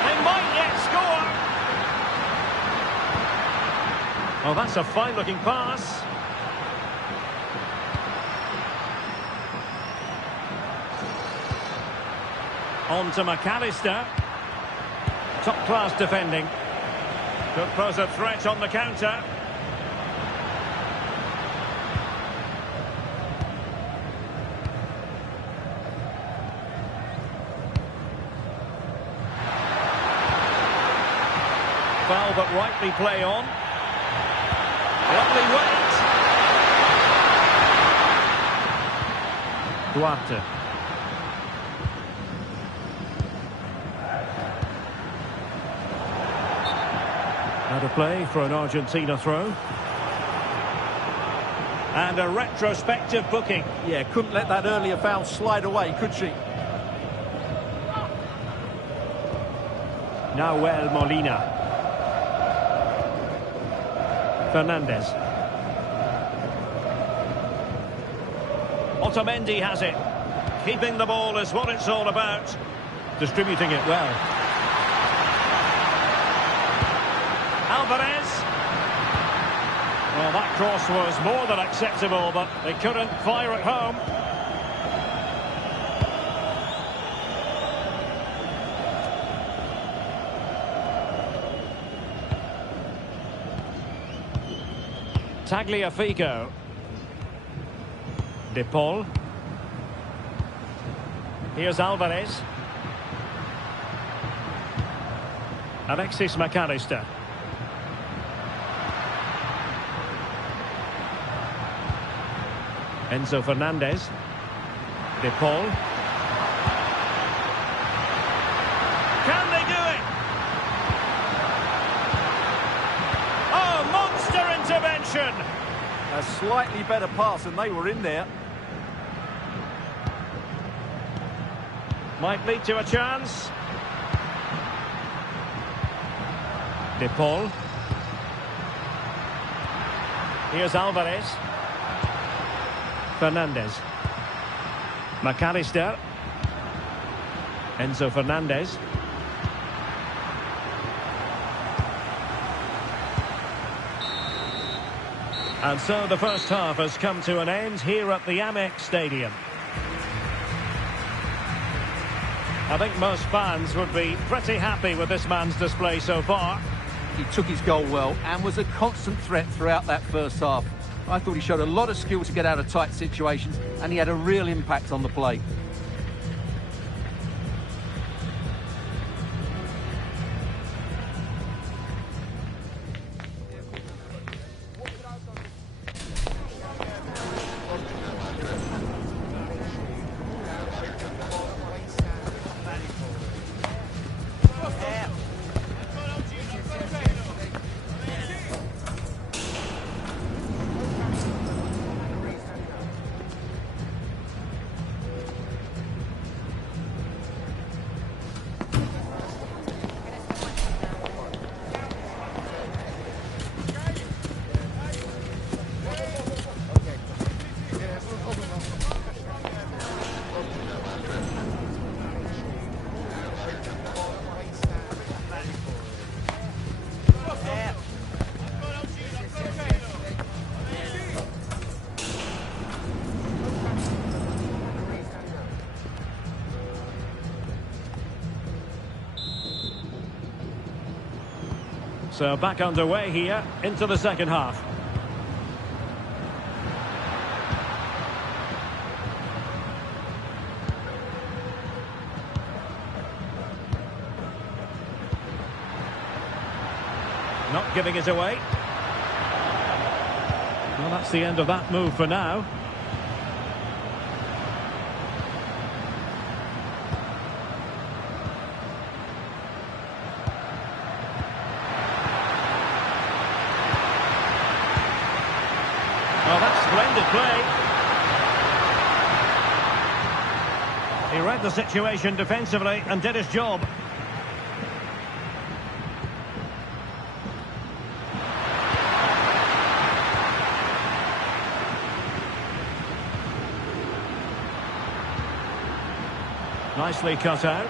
They might yet score. Oh, that's a fine-looking pass. On to McAllister. Top-class defending. Could pose a threat on the counter. Foul, but rightly play on. Lovely wait. Duarte. Now to play for an Argentina throw. And a retrospective booking. Yeah, couldn't let that earlier foul slide away, could she? Nahuel Molina. Fernandez. Otamendi has it. Keeping the ball is what it's all about. Distributing it well. Alvarez. Well, that cross was more than acceptable, but they couldn't fire it home. Tagliafico. De Paul. Here's Alvarez. Alexis McAllister. Enzo Fernandez. De Paul. Can they do it? Oh, monster intervention! A slightly better pass and they were in there. Might lead to a chance. De Paul. Here's Alvarez. Fernandez. McAllister. Enzo Fernandez. And so the first half has come to an end here at the Amex Stadium. I think most fans would be pretty happy with this man's display so far. He took his goal well and was a constant threat throughout that first half. I thought he showed a lot of skill to get out of tight situations, and he had a real impact on the play. So back underway here into the second half. Not giving it away. Well, that's the end of that move for now. Oh, that's splendid play. He read the situation defensively and did his job. Nicely cut out.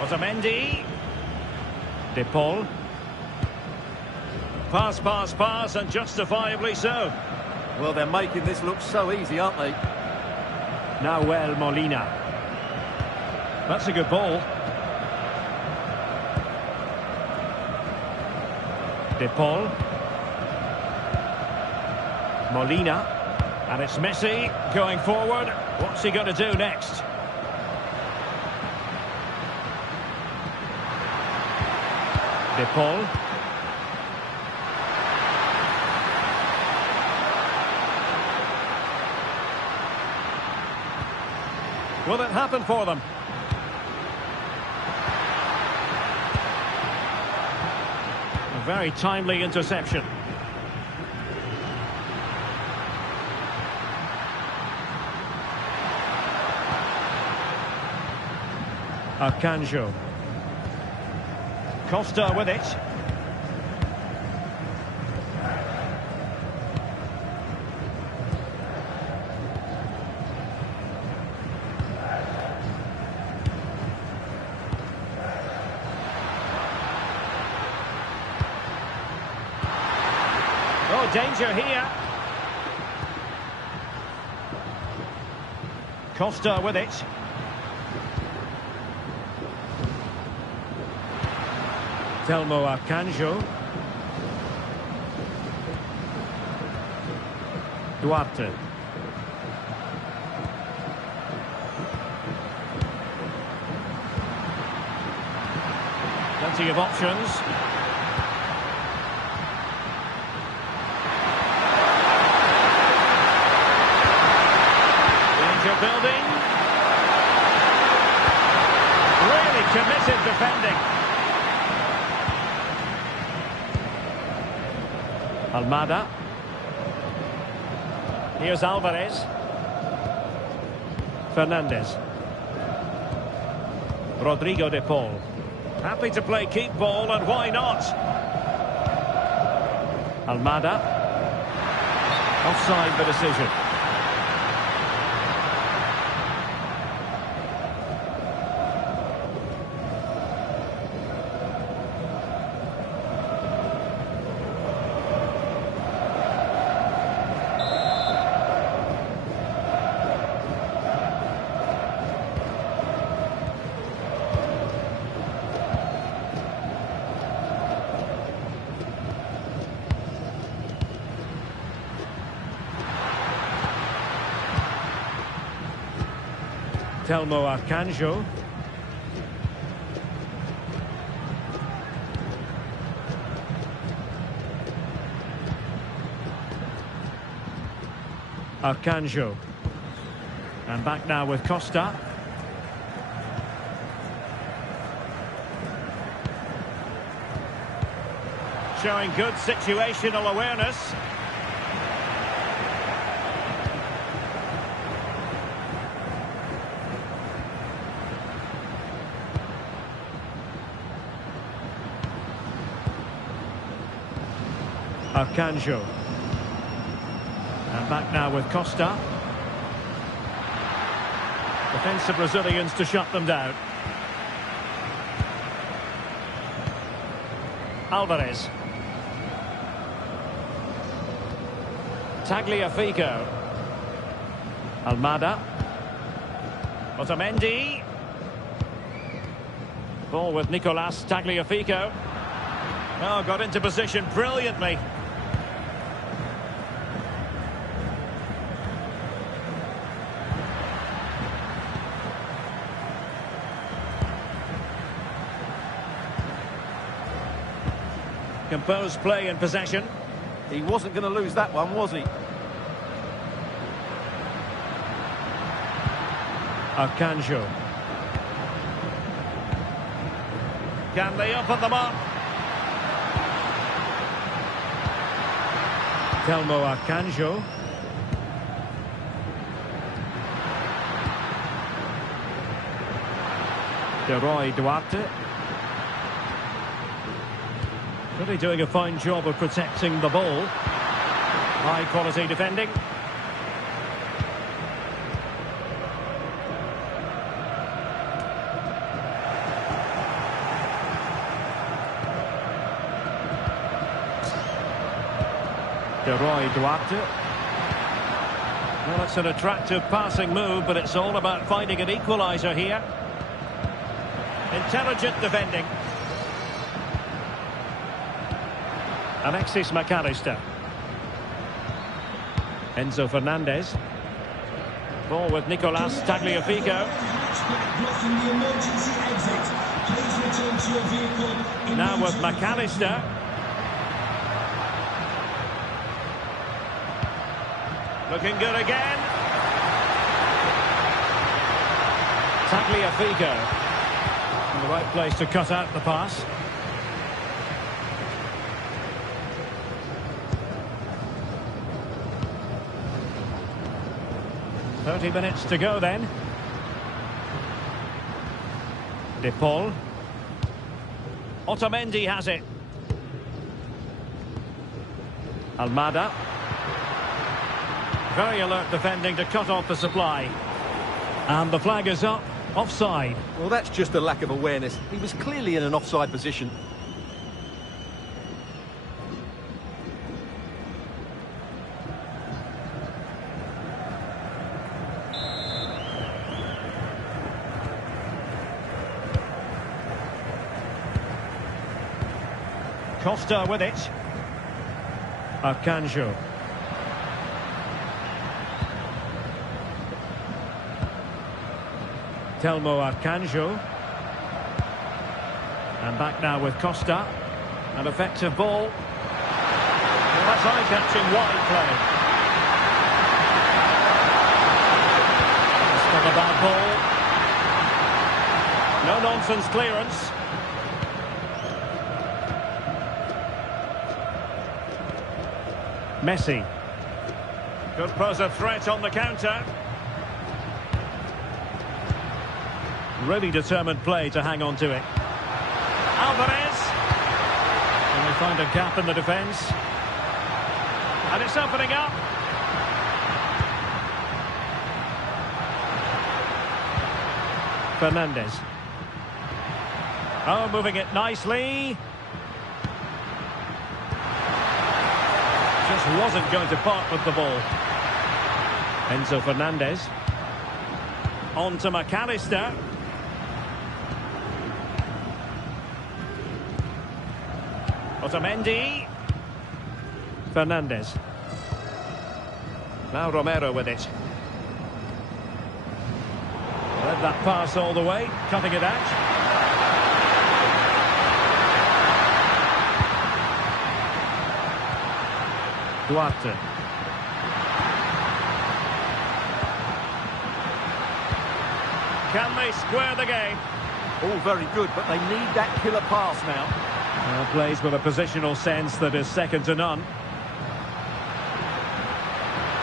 Otamendi. De Paul. Pass, pass, pass, and justifiably so. Well, they're making this look so easy, aren't they? Nahuel Molina. That's a good ball. De Paul. Molina. And it's Messi going forward. What's he going to do next? De Paul. Will it happen for them? A very timely interception. Akanjo. Costa with it. Oh, danger here. Costa with it. Telmo Akanjo. Duarte. Plenty of options. Danger building. Really committed defending. Almada. Here's Alvarez. Fernandez. Rodrigo de Paul. Happy to play keep ball, and why not? Almada. Offside the decision. Telmo Akanjo. Akanjo. And back now with Costa. Showing good situational awareness. Akanjo. And back now with Costa. Defensive Brazilians to shut them down. Alvarez. Tagliafico. Almada. Otamendi. Ball with Nicolas Tagliafico. Oh, got into position brilliantly. Composed play in possession. He wasn't going to lose that one, was he? Akanjo. Can they open them up? Telmo Akanjo. De Roy Duarte. Really doing a fine job of protecting the ball. High quality defending. De Roy Duarte. Well, it's an attractive passing move, but it's all about finding an equaliser here. Intelligent defending. Alexis McAllister. Enzo Fernandez. Ball with Nicolas Tagliafico. Now with McAllister. Looking good again. Tagliafico. In the right place to cut out the pass. "30 minutes to go then." De Paul. Otamendi has it. Almada. Very alert defending to cut off the supply. And the flag is up. Offside. Well, that's just a lack of awareness. He was clearly in an offside position. Costa with it. Akanjo. Telmo Akanjo. And back now with Costa. An effective ball. Well, that's eye-catching wide play. It's not a bad ball. No-nonsense clearance. Messi. Could pose a threat on the counter. Really determined play to hang on to it. Alvarez. And they find a gap in the defence. And it's opening up. Fernandez. Oh, moving it nicely. Just wasn't going to part with the ball. Enzo Fernandez. On to McAllister. Otamendi. Fernandez. Now Romero with it. Read that pass all the way, cutting it out. Duarte. Can they square the game? All very good, but they need that killer pass now. Well, plays with a positional sense that is second to none.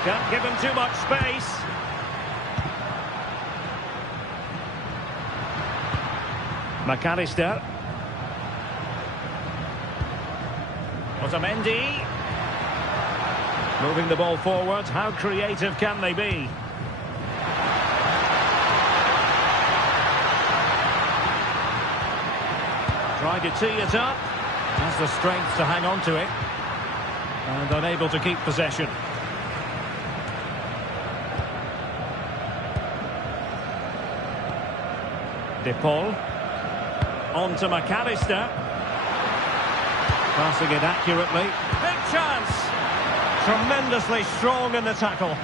Can't give him too much space. McAllister. Otamendi. Moving the ball forward. How creative can they be? Trying to tee it up. Has the strength to hang on to it. And unable to keep possession. De Paul. On to McAllister. Passing it accurately. Big chance! Tremendously strong in the tackle.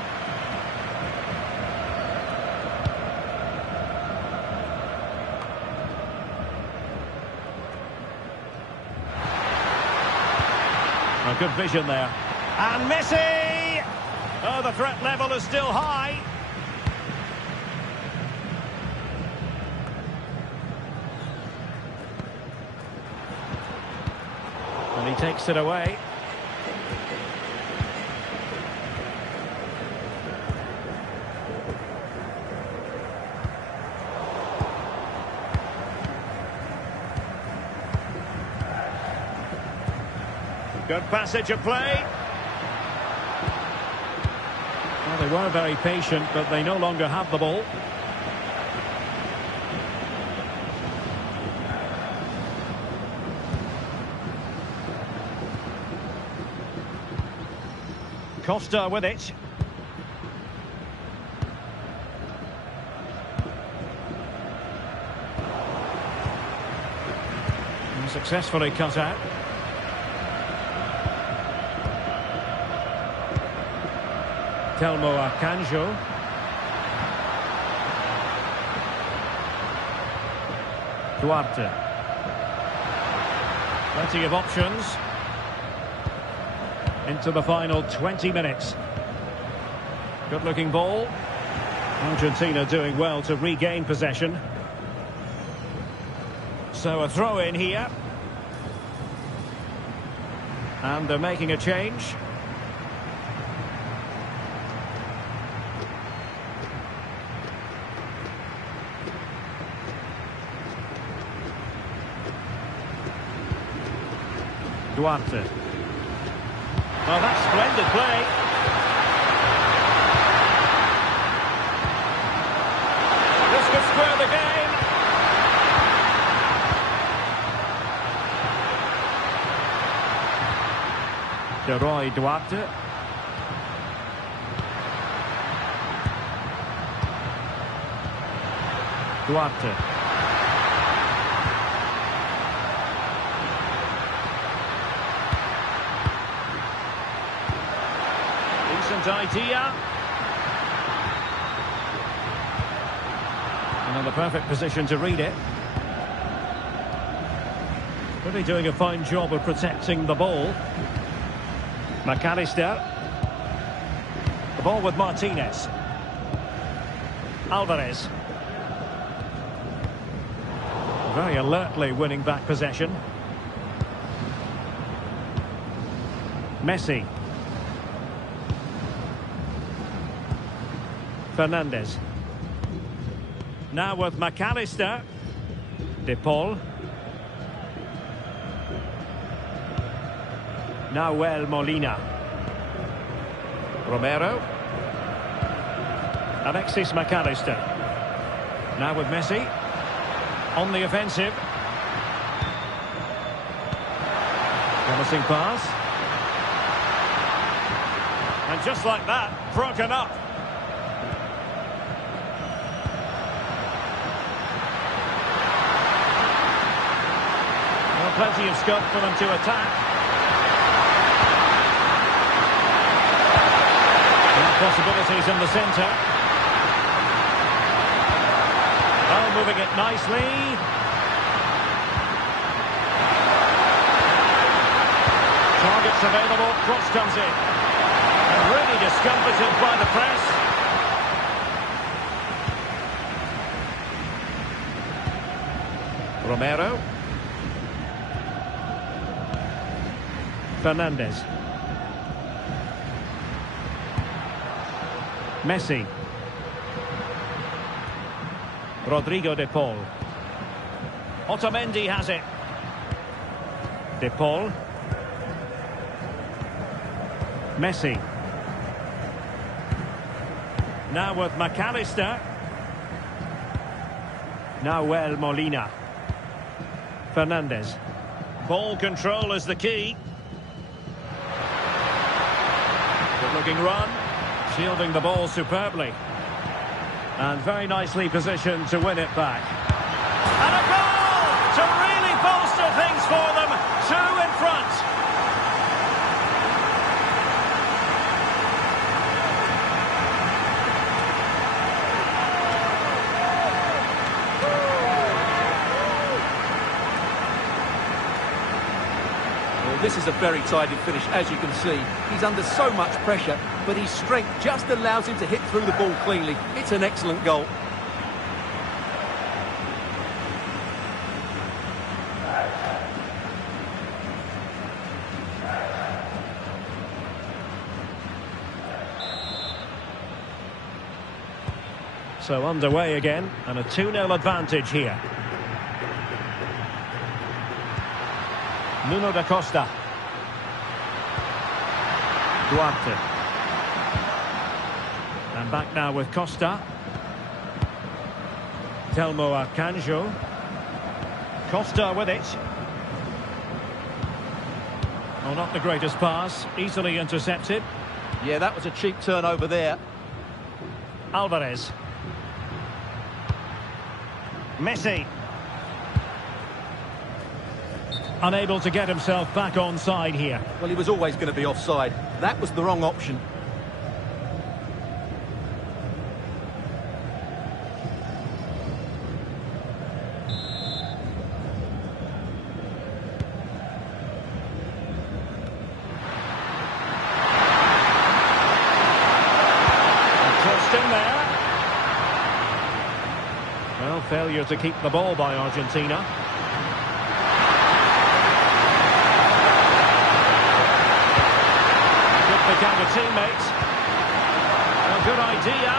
A good vision there. And Messi! Oh, the threat level is still high. And he takes it away. Good passage of play. Well, they were very patient, but they no longer have the ball. Costa with it. And successfully cut out. Telmo Akanjo. Duarte. Plenty of options. Into the final 20 minutes. Good looking ball. Argentina doing well to regain possession. So a throw in here. And they're making a change. Duarte. Oh, that's splendid play. This could square the game. Roy Duarte. Duarte. Idea. Another perfect position to read it. Really doing a fine job of protecting the ball. McAllister. The ball with Martinez. Alvarez. Very alertly winning back possession. Messi. Fernandez. Now with McAllister. De Paul. Nahuel Molina. Romero. Alexis McAllister. Now with Messi. On the offensive. Promising pass. And just like that, broken up. Plenty of scope for them to attack. Possibilities in the centre. moving it nicely. Targets available, cross comes in. And really discomfited by the press. Romero. Fernandez. Messi. Rodrigo de Paul. Otamendi has it. De Paul. Messi. Now with McAllister. Nahuel Molina. Fernandez. Ball control is the key. Good looking run. Shielding the ball superbly. And very nicely positioned to win it back. And a goal to really bolster things for them. 2 in front. This is a very tidy finish, as you can see. He's under so much pressure, but his strength just allows him to hit through the ball cleanly. It's an excellent goal. So underway again, and a 2-0 advantage here. Nuno da Costa. Duarte. And back now with Costa. Telmo Akanjo. Costa with it. Oh, not the greatest pass. Easily intercepted. Yeah, that was a cheap turnover there. Alvarez. Messi. Unable to get himself back onside here. Well, he was always going to be offside. That was the wrong option. Crossed in there. Well, failure to keep the ball by Argentina. Counter teammates. A good idea.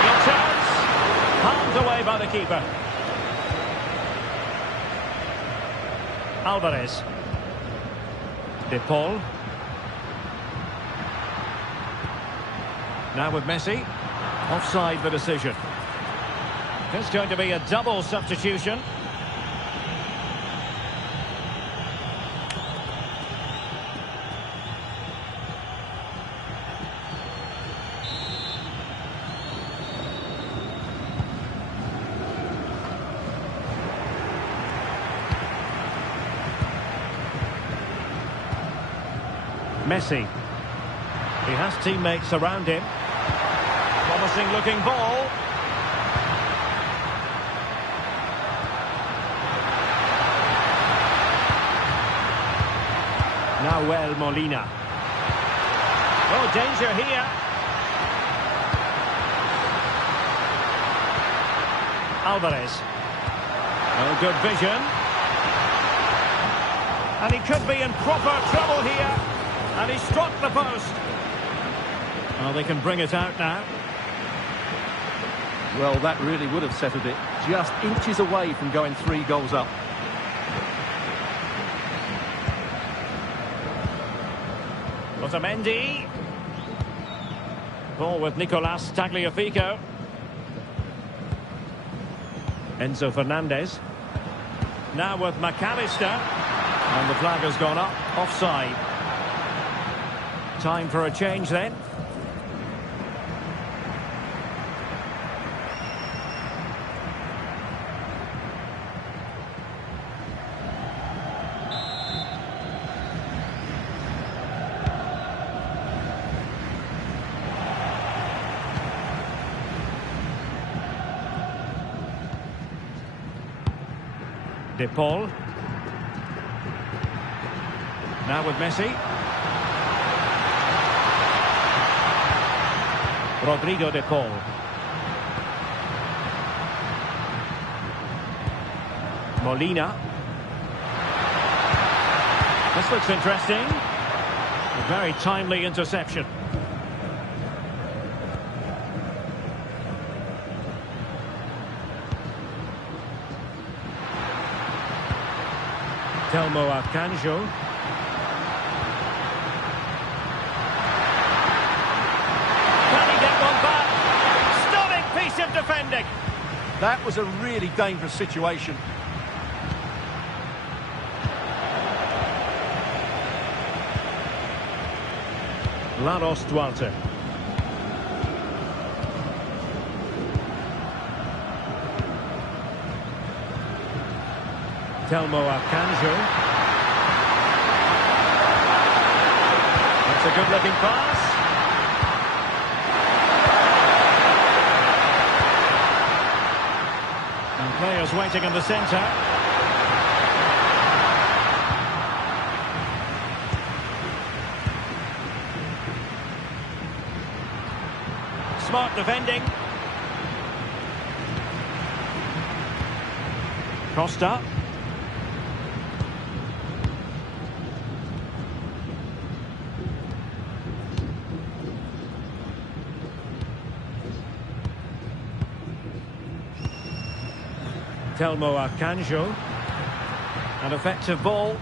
Real chance. Palmed away by the keeper. Alvarez. De Paul. Now with Messi. Offside the decision. It's going to be a double substitution. Messi. He has teammates around him. Promising looking ball. Nahuel Molina. Oh, danger here. Alvarez. Oh, good vision. And he could be in proper trouble here. And he struck the post. Well, they can bring it out now. Well, that really would have settled it. Just inches away from going 3 goals up. Otamendi. Ball with Nicolas Tagliafico. Enzo Fernandez. Now with McAllister. And the flag has gone up. Offside. Time for a change then. De Paul. Now with Messi. Rodrigo De Paul. Molina. This looks interesting. A very timely interception. Telmo Akanjo. Can he get one back? Stunning piece of defending. That was a really dangerous situation. Laros Duarte. Telmo Akanjo. That's a good-looking pass. And players waiting in the centre. Smart defending. Costa. Telmo Akanjo. An effective ball.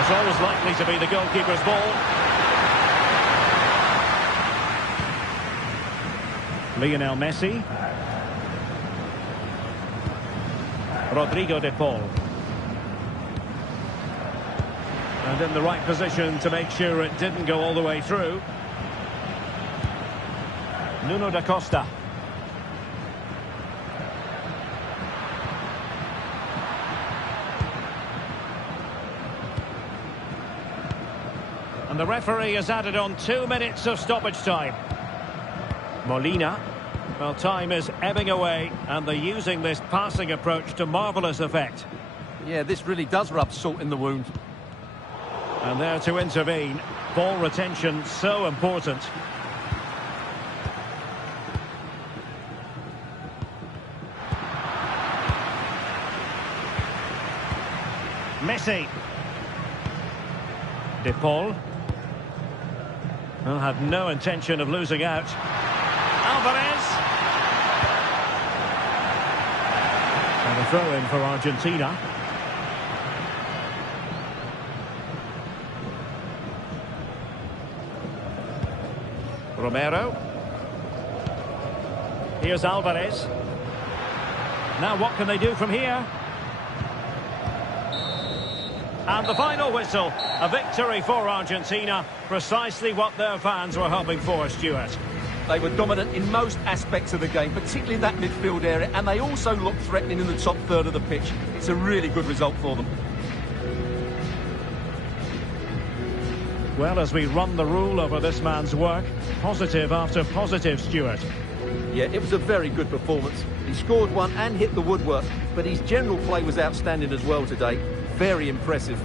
It's always likely to be the goalkeeper's ball. Lionel Messi. Rodrigo De Paul. And in the right position to make sure it didn't go all the way through. Nuno da Costa. And the referee has added on 2 minutes of stoppage time. Molina. Well, time is ebbing away, and they're using this passing approach to marvellous effect. Yeah, this really does rub salt in the wound. And there to intervene. Ball retention so important. Messi. De Paul. Well, had no intention of losing out. Alvarez. And a throw-in for Argentina. Romero. Here's Alvarez. Now what can they do from here? And the final whistle, a victory for Argentina, precisely what their fans were hoping for, Stuart. They were dominant in most aspects of the game, particularly in that midfield area, and they also looked threatening in the top third of the pitch. It's a really good result for them. Well, as we run the rule over this man's work, positive after positive, Stuart. Yeah, it was a very good performance. He scored one and hit the woodwork, but his general play was outstanding as well today. Very impressive.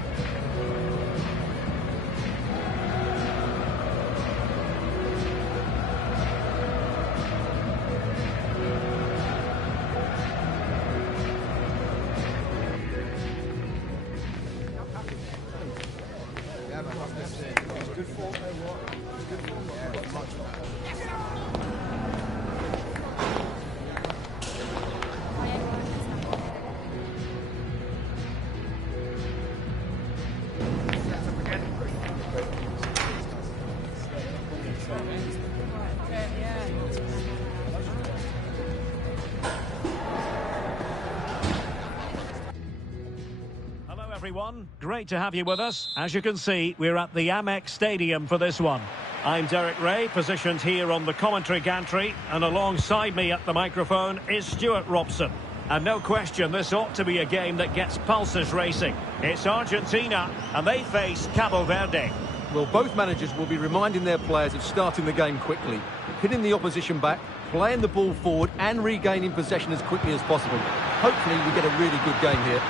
Everyone, great to have you with us. As you can see, we're at the Amex Stadium for this one. I'm Derek Ray, positioned here on the commentary gantry, and alongside me at the microphone is Stuart Robson. And no question, this ought to be a game that gets pulses racing. It's Argentina, and they face Cabo Verde. Well, both managers will be reminding their players of starting the game quickly, hitting the opposition back, playing the ball forward and regaining possession as quickly as possible. Hopefully we get a really good game here.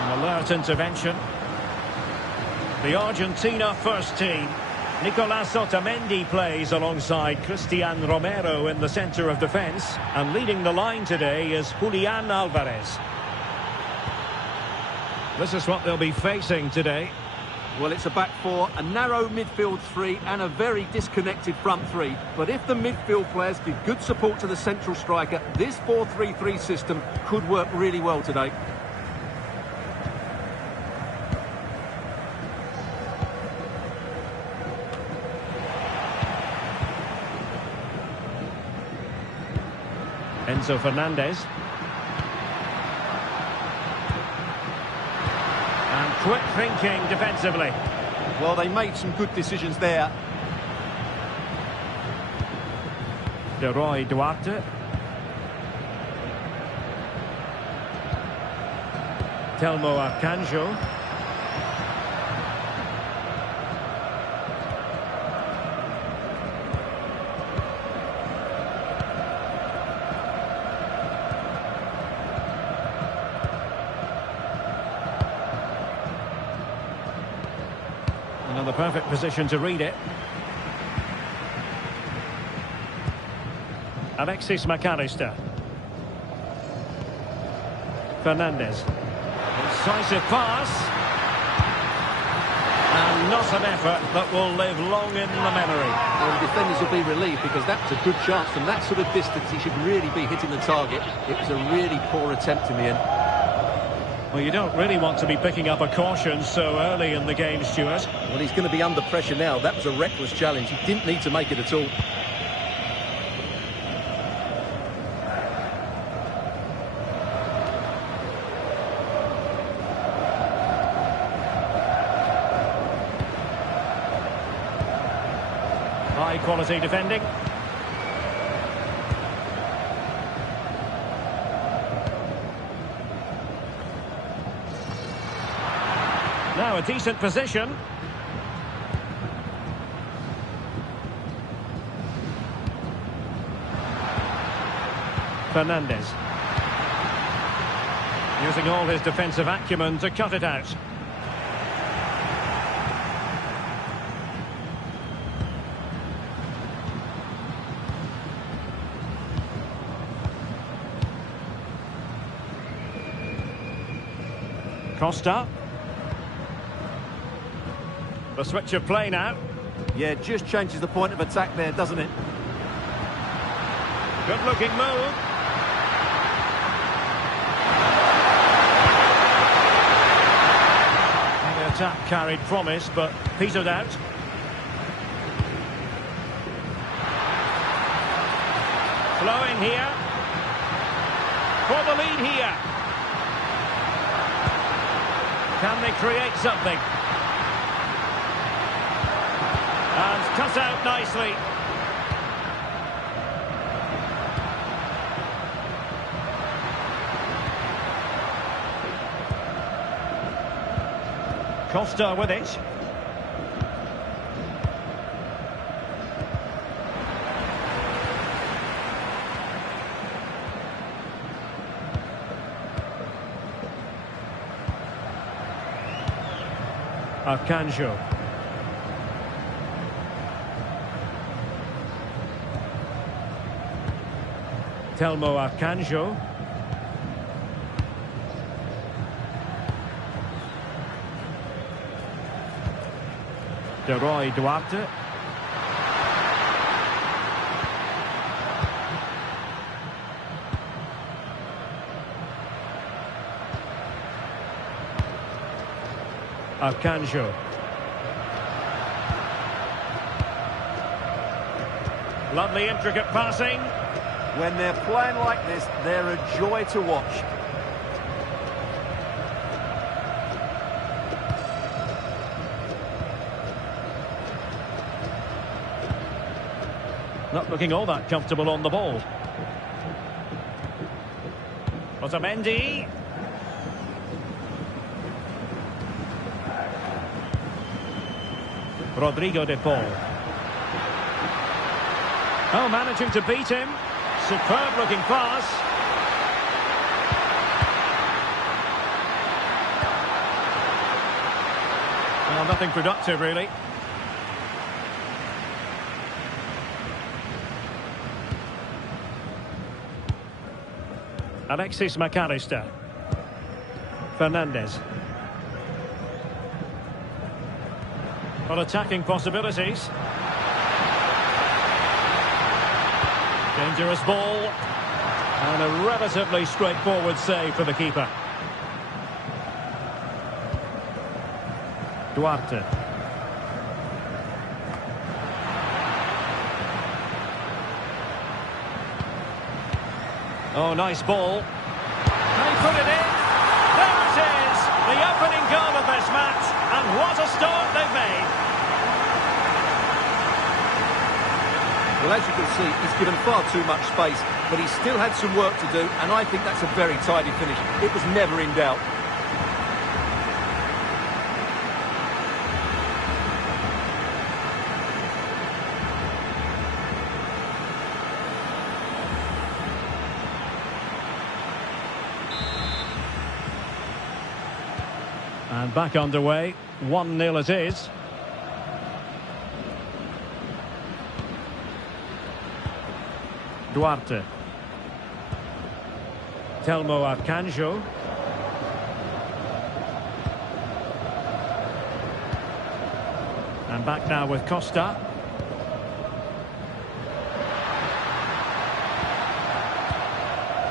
An alert intervention. The Argentina first team. Nicolas Otamendi plays alongside Cristian Romero in the centre of defence. And leading the line today is Julian Alvarez. This is what they'll be facing today. Well, it's a back four, a narrow midfield three and a very disconnected front three. But if the midfield players give good support to the central striker, this 4-3-3 system could work really well today. Enzo Fernandez. And quick thinking defensively. Well, they made some good decisions there. Duarte. Telmo Akanjo. The perfect position to read it. Alexis McAllister. Fernandez. Decisive pass. And not an effort that will live long in the memory. Well, the defenders will be relieved because that's a good chance. From that sort of distance, he should really be hitting the target. It was a really poor attempt in the end. Well, you don't really want to be picking up a caution so early in the game, Stuart. Well, he's going to be under pressure now. That was a reckless challenge. He didn't need to make it at all. High quality defending. Now a decent position. Fernandez. Using all his defensive acumen to cut it out. Costa. The switch of play now. Yeah, just changes the point of attack there, doesn't it? Good looking move. The attack carried promise, but petered out. Flowing here. For the lead here. Can they create something? And cut out nicely. Costa with it. Akanjo. Telmo Akanjo. Duarte. Akanjo. Lovely intricate passing. When they're playing like this, they're a joy to watch. Not looking all that comfortable on the ball. Otamendi. Rodrigo de Paul. Oh, managing to beat him. Superb looking pass. Well, nothing productive, really. Alexis McAllister. Fernandez. Well, attacking possibilities. Dangerous ball. And a relatively straightforward save for the keeper. Duarte. Oh, nice ball. They put it in. There it is. The opening goal of this match. And what a start they've made. Well, as you can see, he's given far too much space, but he still had some work to do, and I think that's a very tidy finish. It was never in doubt. And back underway. 1-0 it is. Duarte. Telmo Arcanjo. And back now with Costa.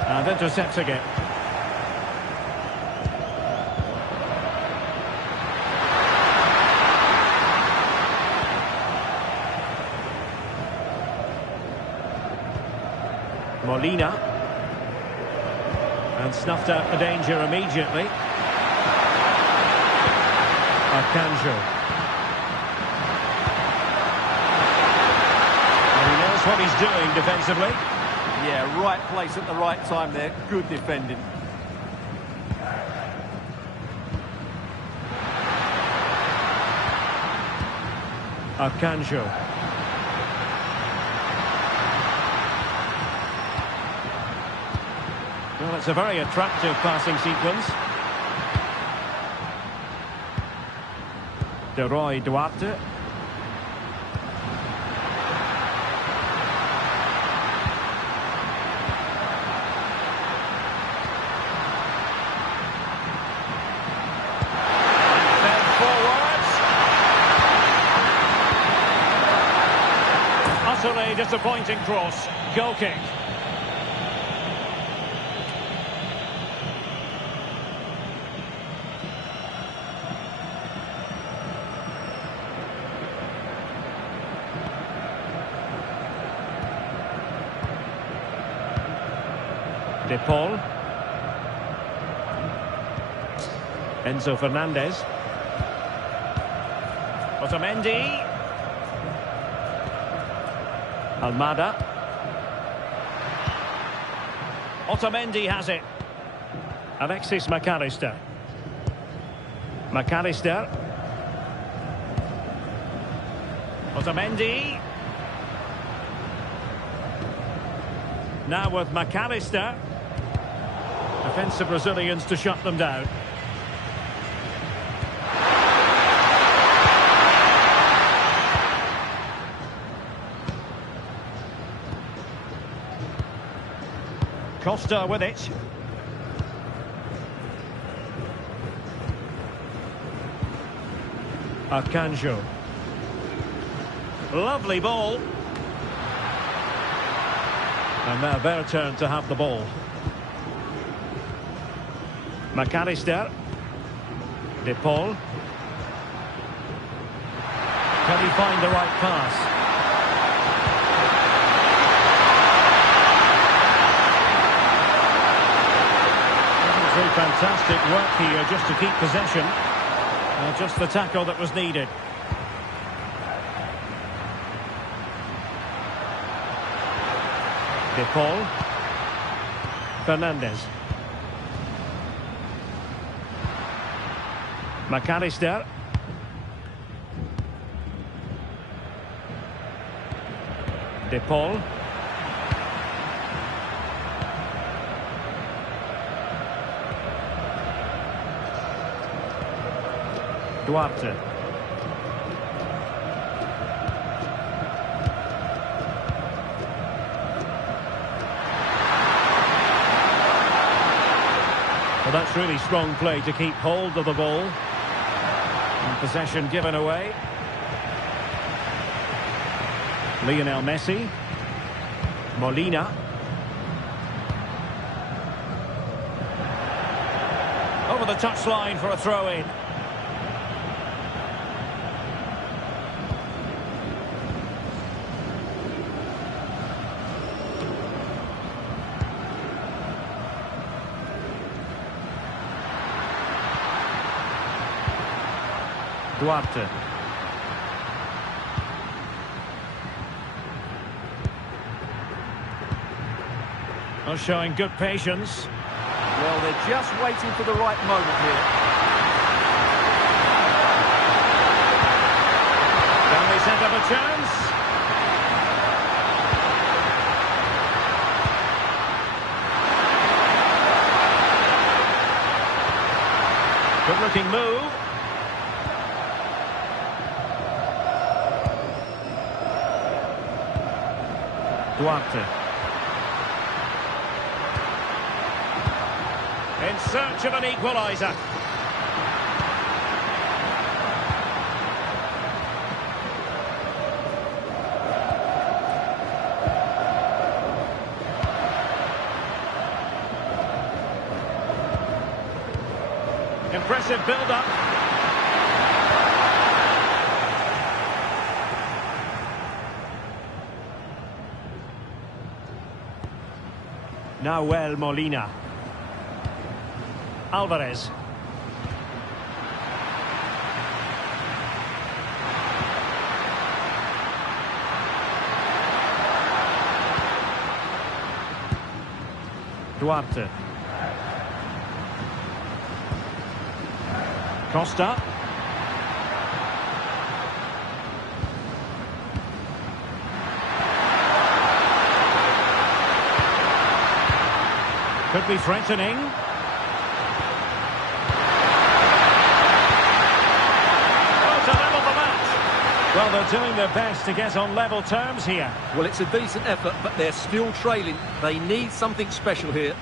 And intercepting it. Molina. And snuffed out the danger immediately. Arcanjo. And he knows what he's doing defensively. Yeah, right place at the right time there. Good defending. Arcanjo. Well, it's a very attractive passing sequence. De Roy Duarte. Fed forwards. Utterly disappointing cross. Goal kick. De Paul. Enzo Fernandez. Otamendi. Almada. Otamendi has it. Alexis McAllister. McAllister. Otamendi. Now with McAllister. Defensive Brazilians to shut them down. Costa with it. Arcanjo. Lovely ball. And now their turn to have the ball. McAllister. De Paul. Can he find the right pass? Through fantastic work here just to keep possession. Just the tackle that was needed. De Paul. Fernandez. McAllister. De De Paul. Duarte. Well, that's really strong play to keep hold of the ball. And possession given away. Lionel Messi. Molina. Over the touchline for a throw-in. Duarte. Well, showing good patience. Well, they're just waiting for the right moment here. Can they set up a chance? Good looking move. Duarte. In search of an equaliser. Impressive build-up. Nahuel Molina. Alvarez. Duarte. Costa. Could be threatening. Well, they're doing their best to get on level terms here. Well, it's a decent effort, but they're still trailing. They need something special here.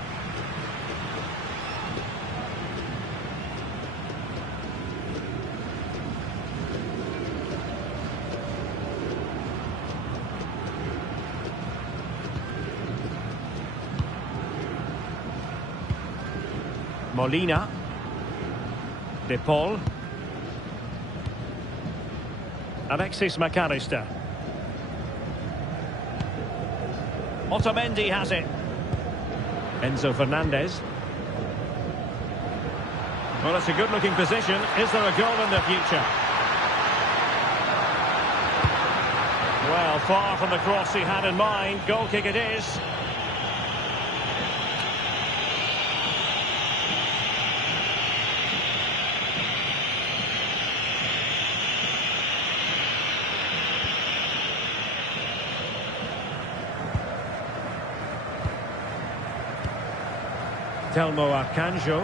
Molina. De Paul. Alexis McAllister. Otamendi has it. Enzo Fernandez. Well, it's a good-looking position. Is there a goal in the future? Well, far from the cross he had in mind. Goal kick it is. Telmo Arcanjo.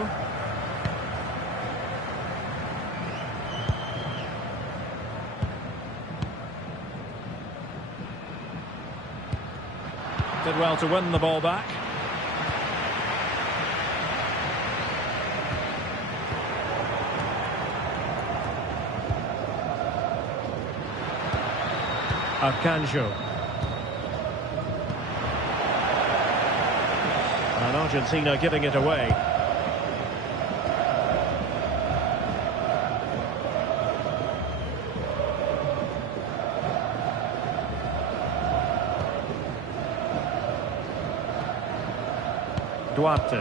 Did well to win the ball back. Arcanjo. And Argentina giving it away. Duarte.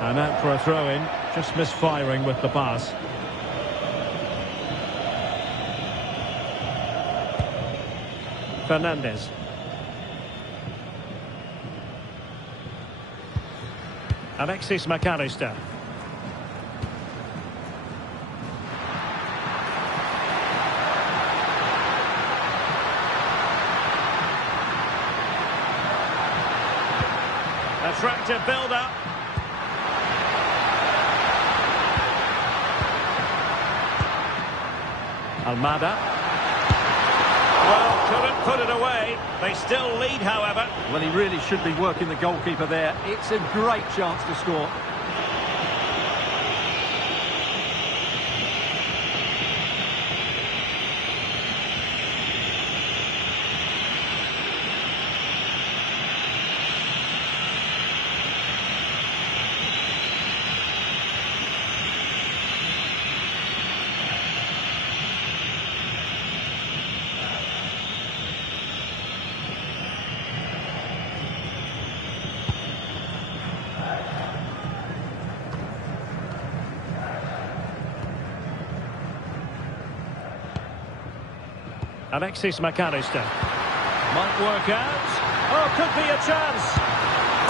And out for a throw-in, just misfiring with the pass. Fernandez. Alexis McAllister. attractive build-up. Almada. Well, couldn't put it away. They still lead, however. Well, he really should be working the goalkeeper there. It's a great chance to score. Alexis McAllister. Might work out. Oh, could be a chance.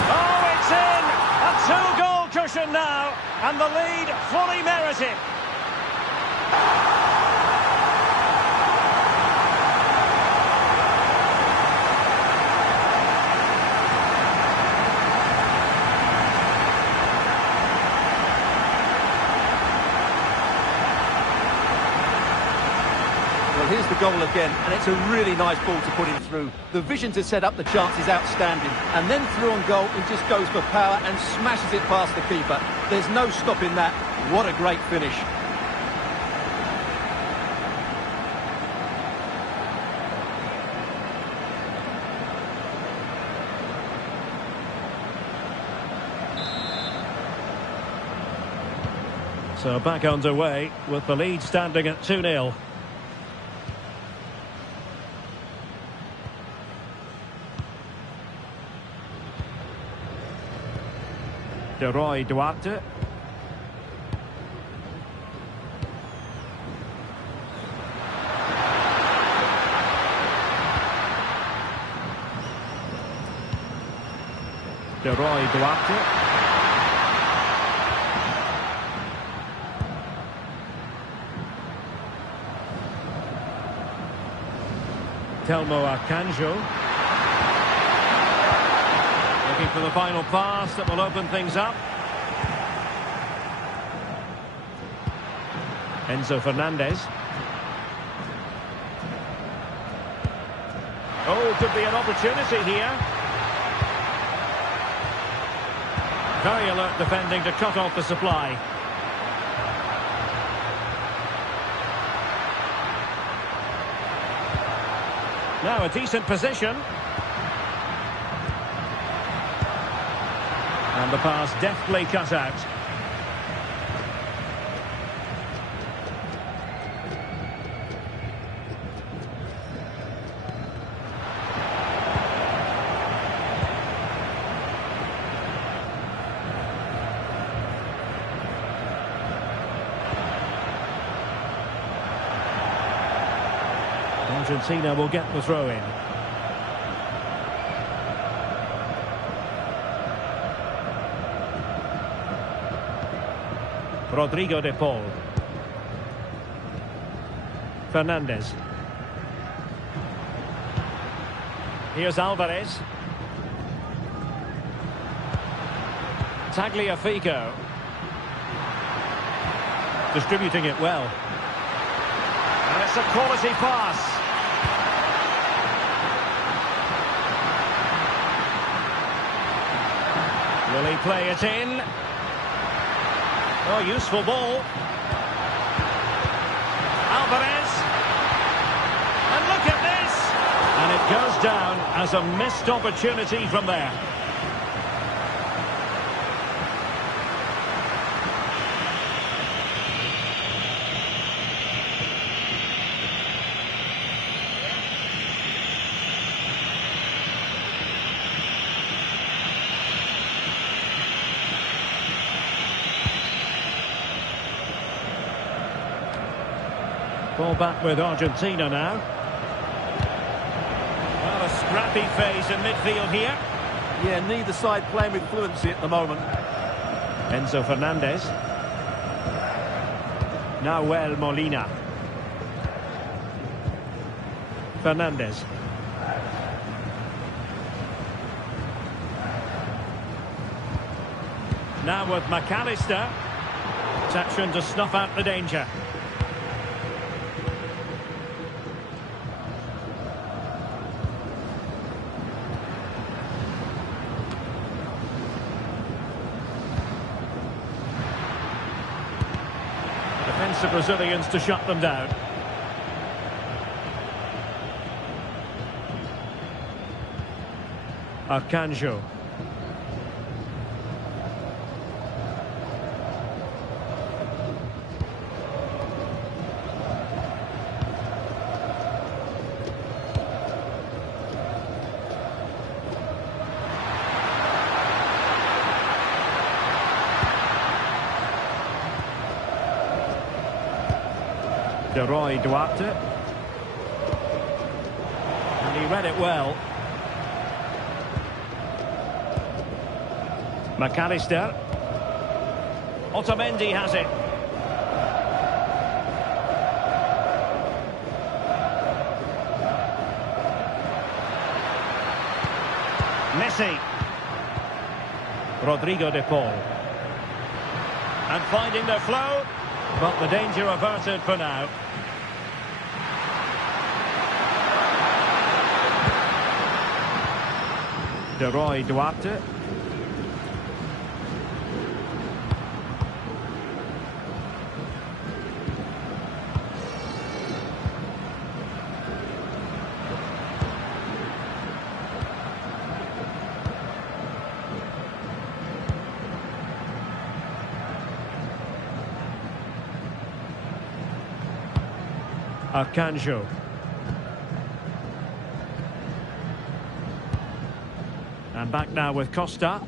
Oh, it's in! A two-goal cushion now, and the lead fully merited. Well, here's the goal again, and it's a really nice ball to put him through. The vision to set up the chance is outstanding, and then through on goal, he just goes for power and smashes it past the keeper. There's no stopping that. What a great finish. So back underway with the lead standing at 2-0. Roy Duarte. Roy Duarte. Telmo Akanjo. Looking for the final pass that will open things up. Enzo Fernandez. Oh, could be an opportunity here. Very alert defending to cut off the supply. Now a decent position. And the pass deftly cut out. Argentina will get the throw in. Rodrigo de Paul. Fernandez. Here's Alvarez. Tagliafico. Distributing it well. And it's a quality pass. Will he play it in? Oh, useful ball. Alvarez. And look at this! And it goes down as a missed opportunity from there. Ball back with Argentina now. Well, a scrappy phase in midfield here. Yeah, neither side playing with fluency at the moment. Enzo Fernandez. Nahuel Molina. Fernandez. Now with McAllister. Protection to snuff out the danger. Defensive Brazilians to shut them down. Arcanjo. Duarte. And he read it well. McAllister. Otamendi has it. Messi. Rodrigo de Paul. And finding the flow, but the danger averted for now. Duarte. Arcanjo. And back now with Costa.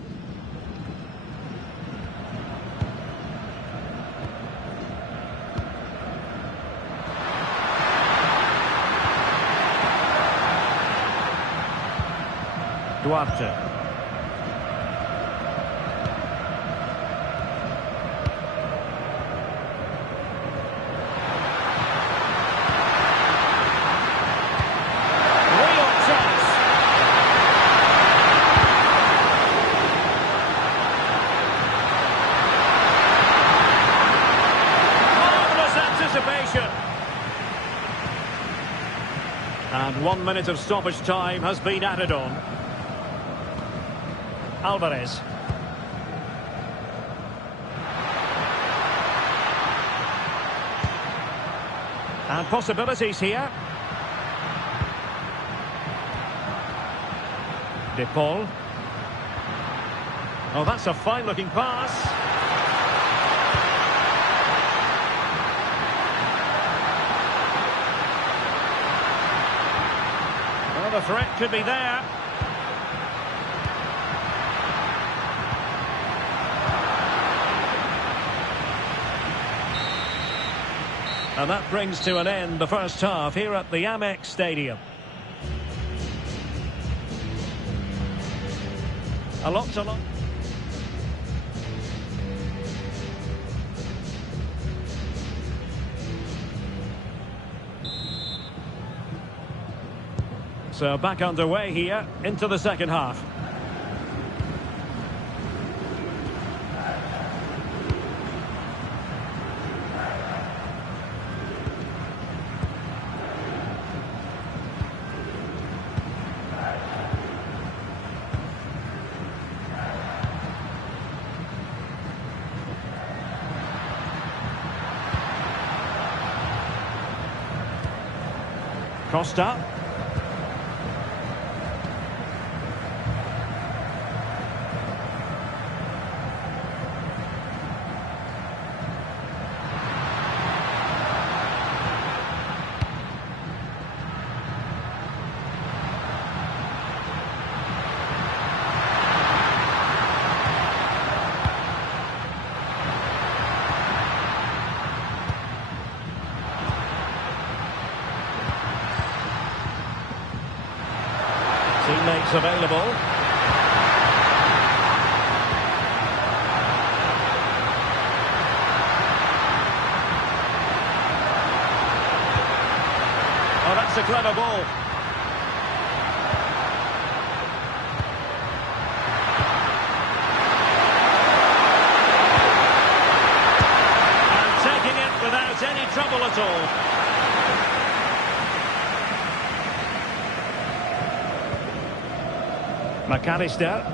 Duarte. And 1 minute of stoppage time has been added on. Alvarez. And possibilities here. De Paul. Oh, that's a fine-looking pass. The threat could be there. And that brings to an end the first half here at the Amex Stadium. A lot to lot. So back underway here into the second half. Costa. Teammates available. Oh, that's a clever ball. McAllister.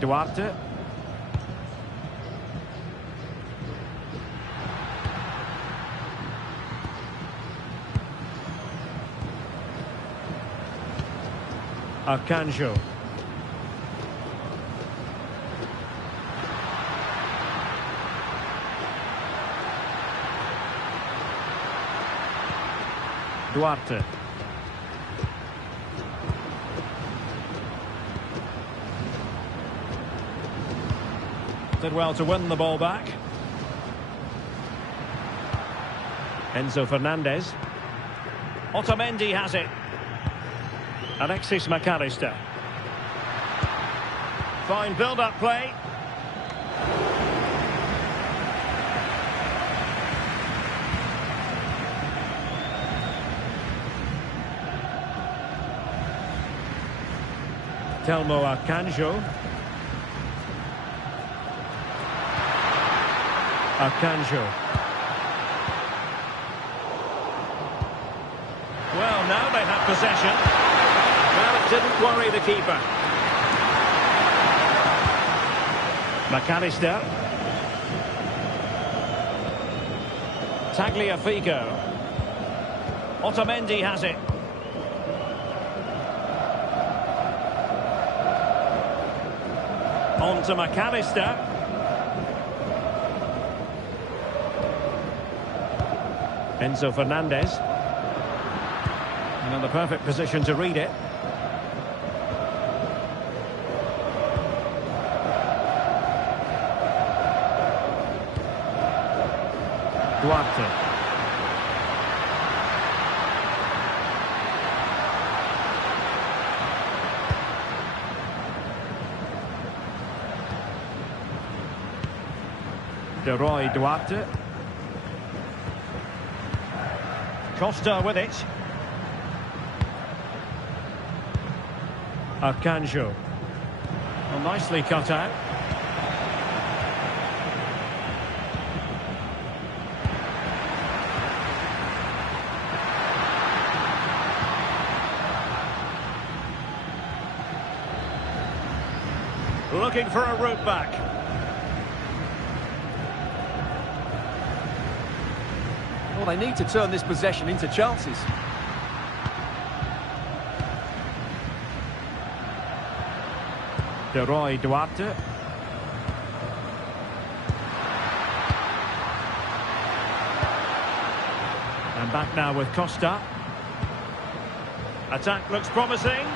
Duarte. Arcanjo. Duarte. Did well to win the ball back. Enzo Fernandez. Otamendi has it. Alexis McAllister. Fine build-up play. Telmo Arcanjo. Arcanjo. Well, now they have possession. Well, it didn't worry the keeper. McAllister. Tagliafico. Otamendi has it. On to McAllister. Enzo Fernandez. And in the perfect position to read it. Duarte. Duarte. Costa with it. Arcanjo. Well, nicely cut out. Looking for a route back. Well, they need to turn this possession into chances. Duarte. And back now with Costa. Attack looks promising.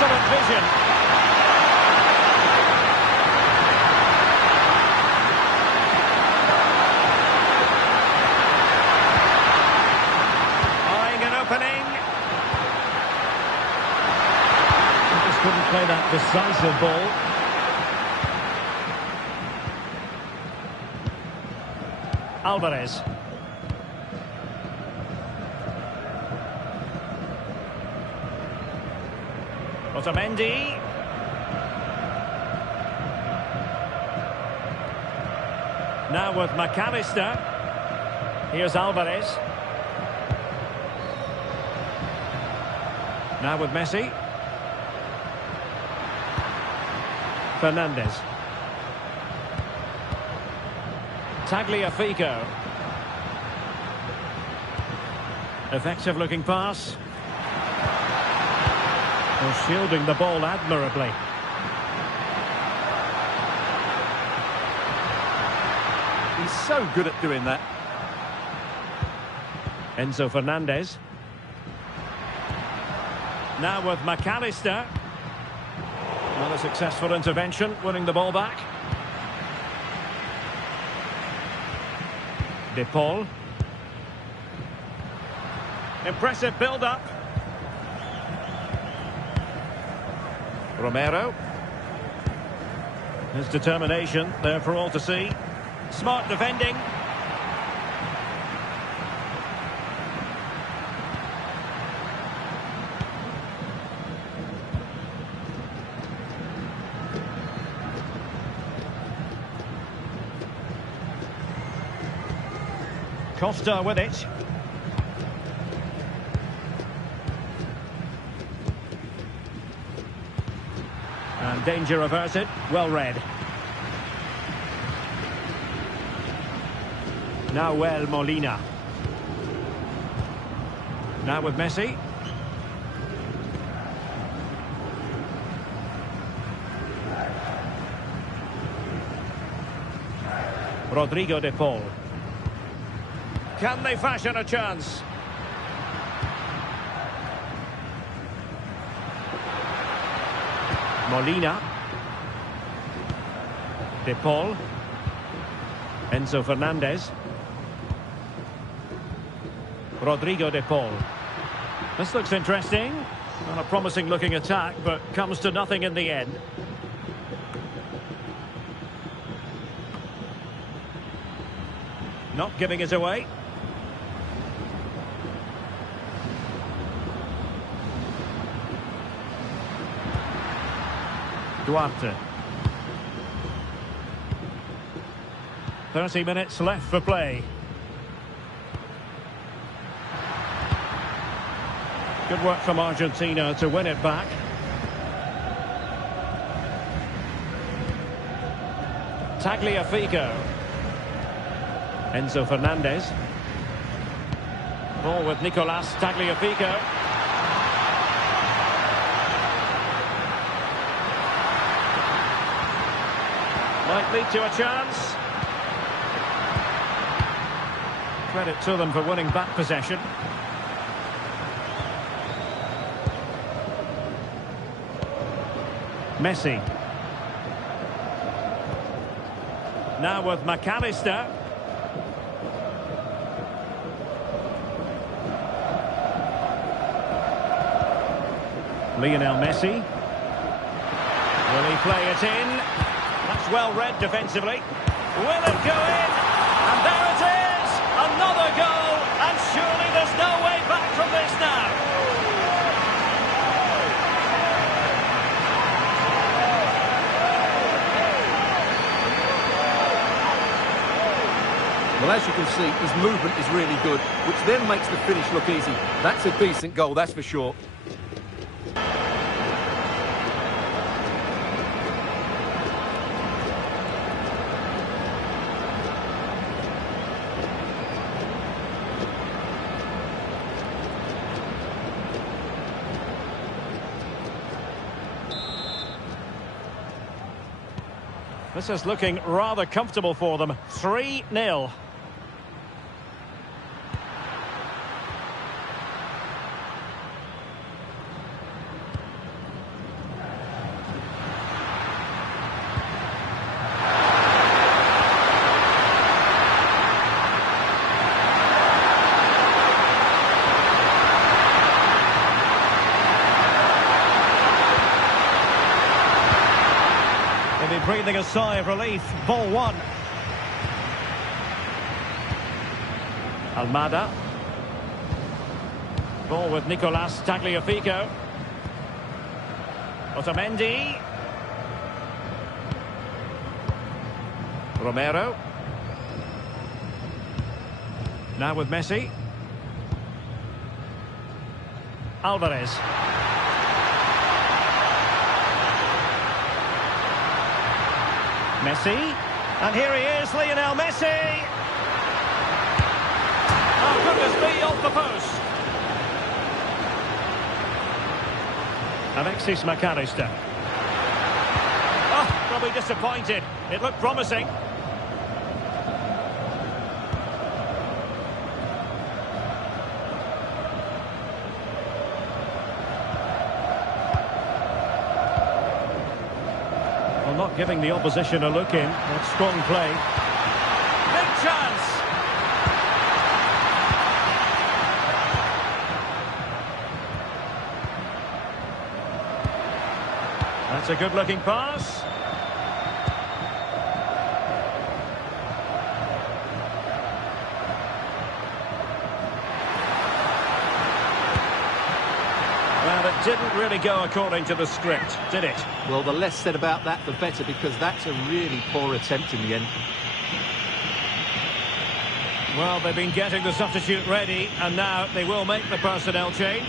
Excellent vision. Eyeing an opening. He just couldn't play that decisive ball. Alvarez. Otamendi. Now with McAllister. Here's Alvarez. Now with Messi. Fernandez. Tagliafico. Effective looking pass. Well, shielding the ball admirably. He's so good at doing that. Enzo Fernandez. Now with McAllister. Not a successful intervention, winning the ball back. De Paul. Impressive build-up. Romero. His determination there for all to see. Smart defending. Costa with it. And danger averted. Well read. Nahuel Molina. Now with Messi. Rodrigo de Paul. Can they fashion a chance? Molina. De Paul. Enzo Fernandez. Rodrigo de Paul. This looks interesting. Not a promising looking attack, but comes to nothing in the end. Not giving it away. Duarte. 30 minutes left for play. Good work from Argentina to win it back. Tagliafico. Enzo Fernandez. Ball with Nicolas Tagliafico. Might lead to a chance. Credit to them for winning back possession. Messi. Now with McAllister. Lionel Messi. Will he play it in? That's well read defensively. Will it go in? And there it is! Another goal! And surely there's no way back from this now. Well, as you can see, his movement is really good, which then makes the finish look easy. That's a decent goal, that's for sure. This is looking rather comfortable for them. 3-0. Breathing a sigh of relief. Ball one. Almada. Ball with Nicolas Tagliafico. Otamendi. Romero. Now with Messi. Alvarez. Messi, and here he is, Lionel Messi! Oh, goodness me, off the post! Alexis McAllister. Oh, probably disappointed. It looked promising. Not giving the opposition a look in. That's strong play. Big chance! That's a good-looking pass. Well, it didn't really go according to the script, did it? Well, the less said about that, the better, because that's a really poor attempt in the end. Well, they've been getting the substitute ready, and now they will make the personnel change.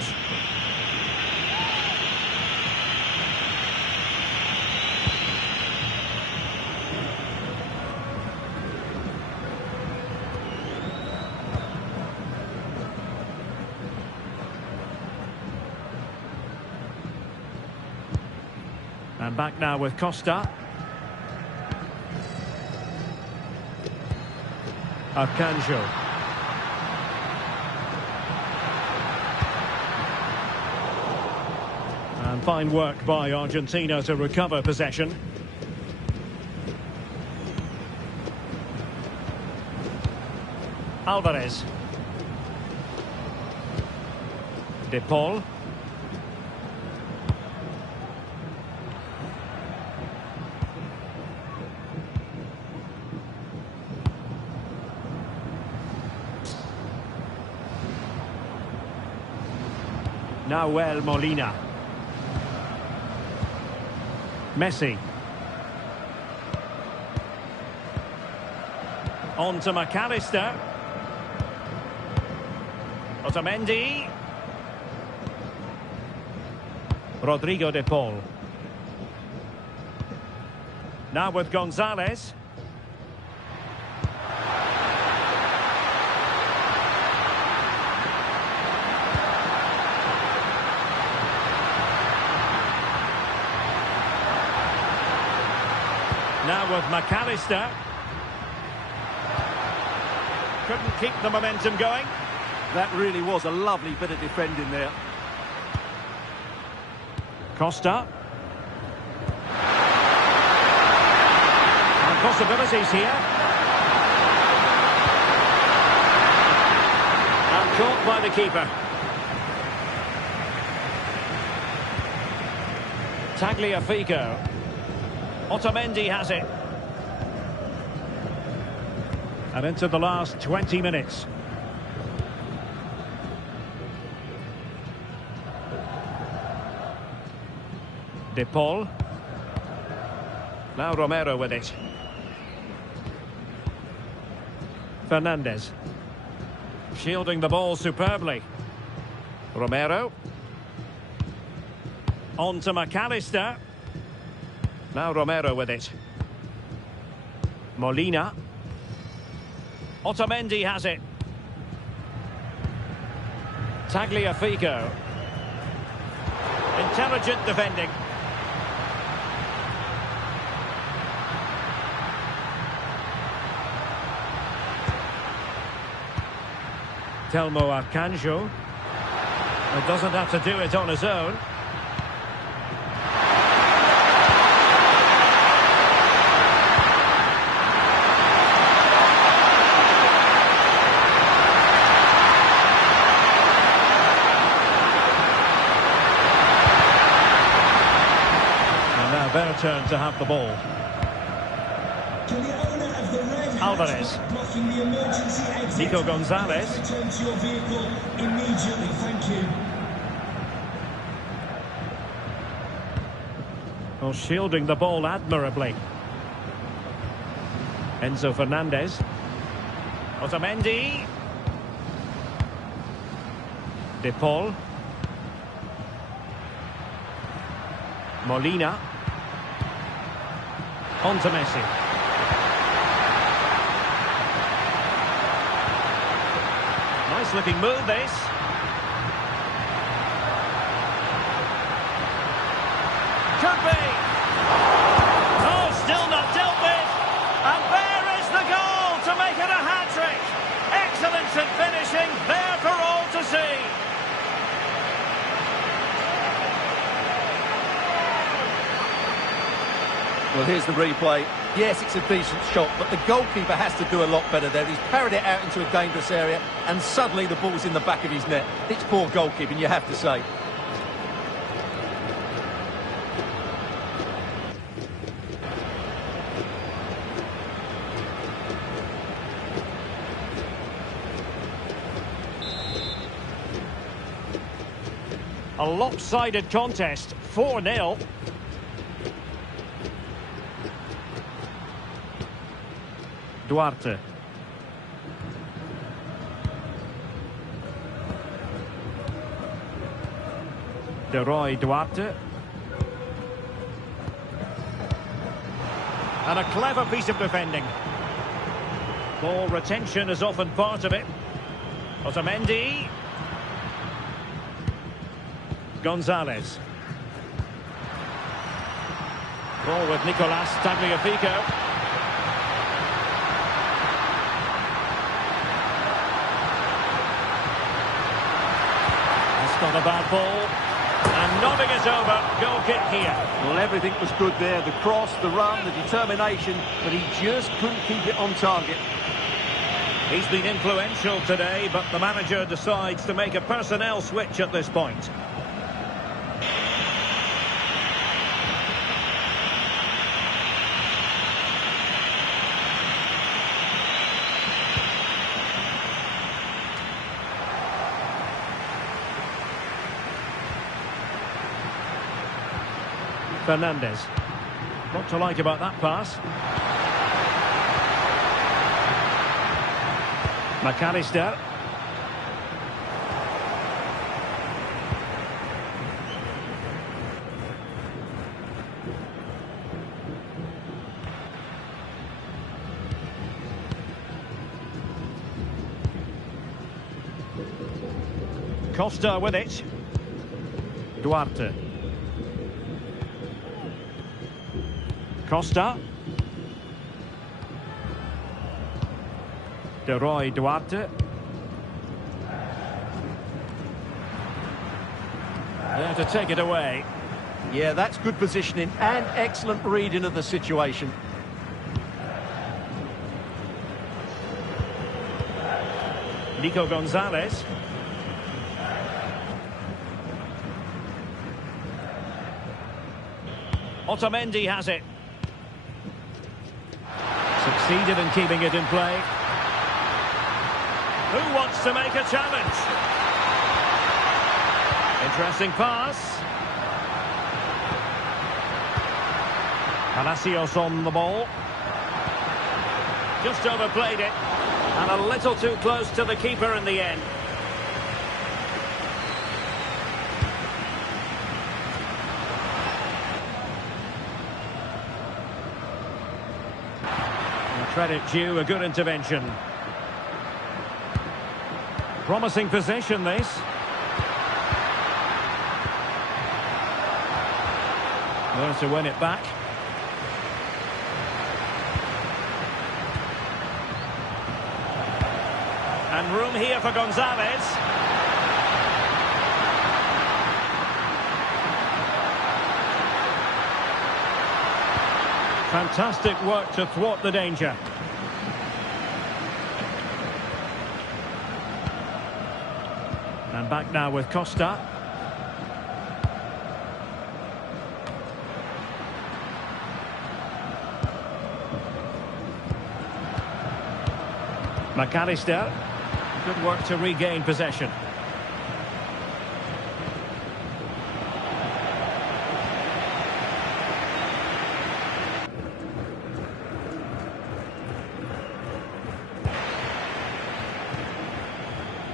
And back now with Costa. Arcanjo. And fine work by Argentina to recover possession. Alvarez. De Paul. Nahuel Molina. Messi. On to McAllister. Otamendi. Rodrigo de Paul. Now with Gonzalez. Now with McAllister. Couldn't keep the momentum going. That really was a lovely bit of defending there. Costa. And possibilities here. And caught by the keeper. Tagliafico. Otamendi has it. And into the last 20 minutes. De Paul. Now Romero with it. Fernandez. Shielding the ball superbly. Romero. On to McAllister. Now Romero with it. Molina. Otamendi has it. Tagliafico. Intelligent defending. Telmo Arcanjo. It doesn't have to do it on his own. Their turn to have the ball. To the owner of the red Alvarez. blocking the emergency exit. Nico Gonzalez. Return to your vehicle immediately. Thank you. Well, shielding the ball admirably. Enzo Fernandez. Otamendi. De Paul. Molina. On to Messi. Nice looking move this. Could be. Oh, still not dealt with. And there is the goal to make it a hat-trick. Excellence in finishing, there for all to see. Well, here's the replay. Yes, it's a decent shot, but the goalkeeper has to do a lot better there. He's parried it out into a dangerous area, and suddenly the ball's in the back of his net. It's poor goalkeeping, you have to say. A lopsided contest, 4-0. Duarte. Duarte. And a clever piece of defending. Ball retention is often part of it. Otamendi. Gonzalez. Ball with Nicolas Tagliafico. That's not a bad ball. And nodding it over. Goal kick here. Well, everything was good there. The cross, the run, the determination, but he just couldn't keep it on target. He's been influential today, but the manager decides to make a personnel switch at this point. Fernandez. What to like about that pass? McAllister. Costa with it. Duarte. Costa. Duarte. There to take it away. Yeah, that's good positioning and excellent reading of the situation. Nico Gonzalez. Otamendi has it. Succeeded in keeping it in play. Who wants to make a challenge? Interesting pass. Palacios on the ball. Just overplayed it. And a little too close to the keeper in the end. Credit due, a good intervention. Promising possession, this. There to win it back. And room here for Gonzalez. Fantastic work to thwart the danger. And back now with Costa. McAllister. Good work to regain possession.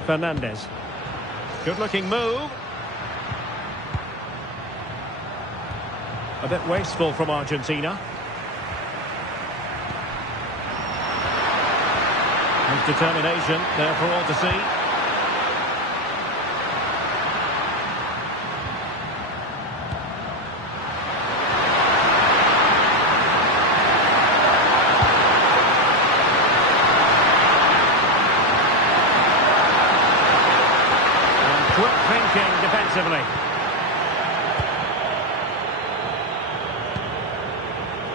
Fernandez. Good-looking move. A bit wasteful from Argentina. And determination there for all to see. Quick thinking defensively.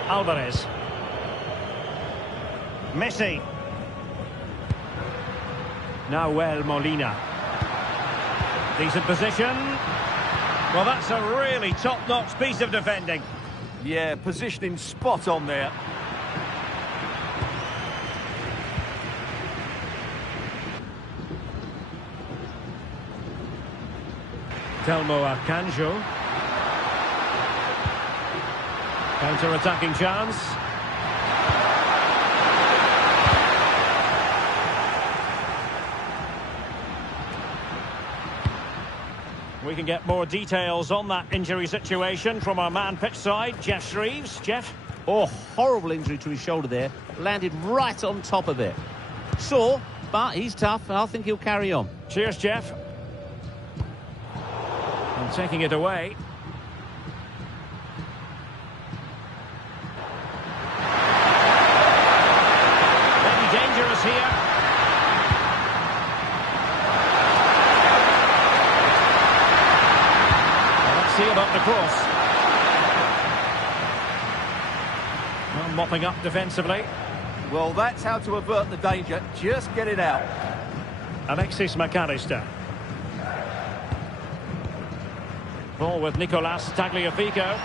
Alvarez. Messi. Nahuel Molina. Decent position. Well, that's a really top-notch piece of defending. Yeah, positioning spot on there. Telmo Arcanjo. Counter-attacking chance. We can get more details on that injury situation from our man pitch side, Jeff Shreves. Jeff? Oh, horrible injury to his shoulder there. Landed right on top of it. Sore, but he's tough, and I think he'll carry on. Cheers, Jeff. And taking it away. Maybe dangerous here. Well, let's see about the cross. Well, mopping up defensively. Well, that's how to avert the danger. Just get it out. Alexis McAllister. Ball with Nicolas Tagliafico.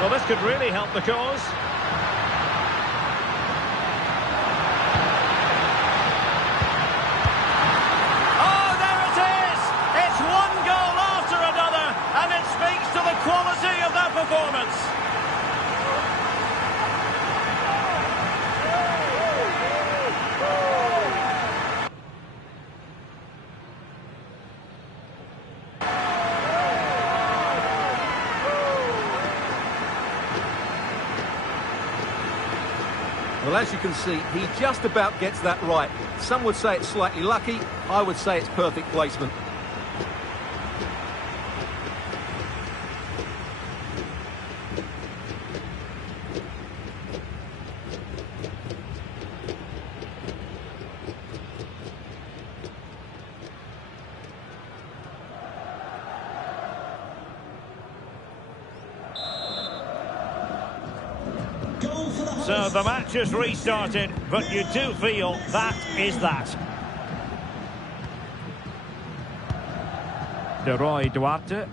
Well, this could really help the cause. Oh, there it is! It's one goal after another, and it speaks to the quality of that performance. Well, as you can see, he just about gets that right. Some would say it's slightly lucky. I would say it's perfect placement. So the match has restarted, but you do feel that is that. De Roy Duarte.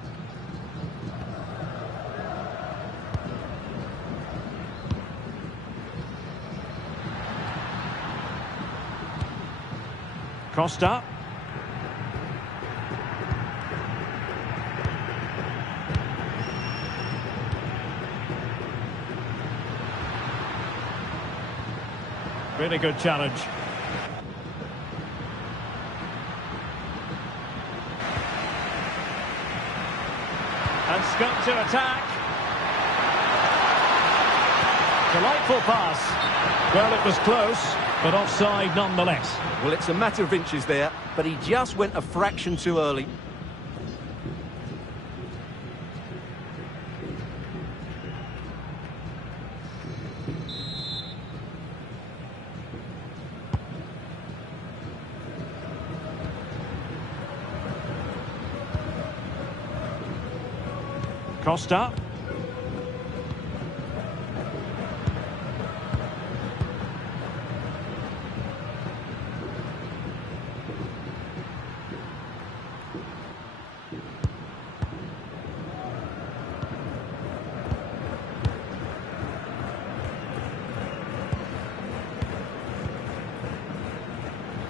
Costa. Really good challenge. And scope to attack. Delightful pass. Well, it was close, but offside nonetheless. Well, it's a matter of inches there, but he just went a fraction too early. Costa.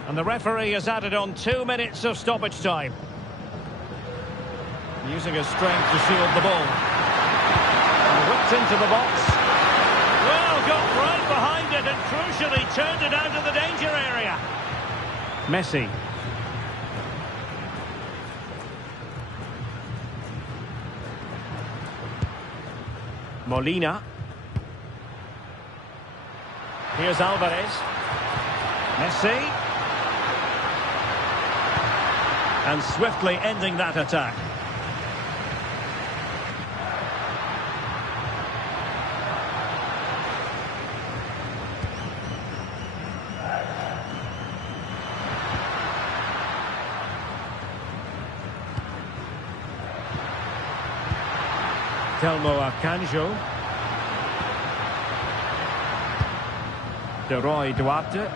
And the referee has added on 2 minutes of stoppage time. Using his strength to shield the ball. And whipped into the box. Well, got right behind it and crucially turned it out of the danger area. Messi. Molina. Here's Alvarez. Messi. And swiftly ending that attack. Telmo Akanjo. De Roy Duarte.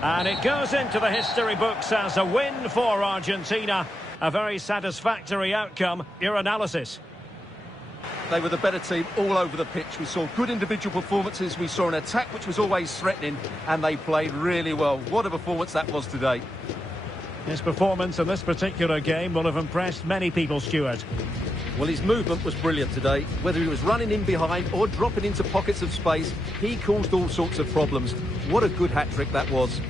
And it goes into the history books as a win for Argentina. A very satisfactory outcome. Your analysis? They were the better team all over the pitch. We saw good individual performances. We saw an attack which was always threatening, and they played really well. What a performance that was today. His performance in this particular game will have impressed many people, Stuart. Well, his movement was brilliant today. Whether he was running in behind or dropping into pockets of space, he caused all sorts of problems. What a good hat-trick that was.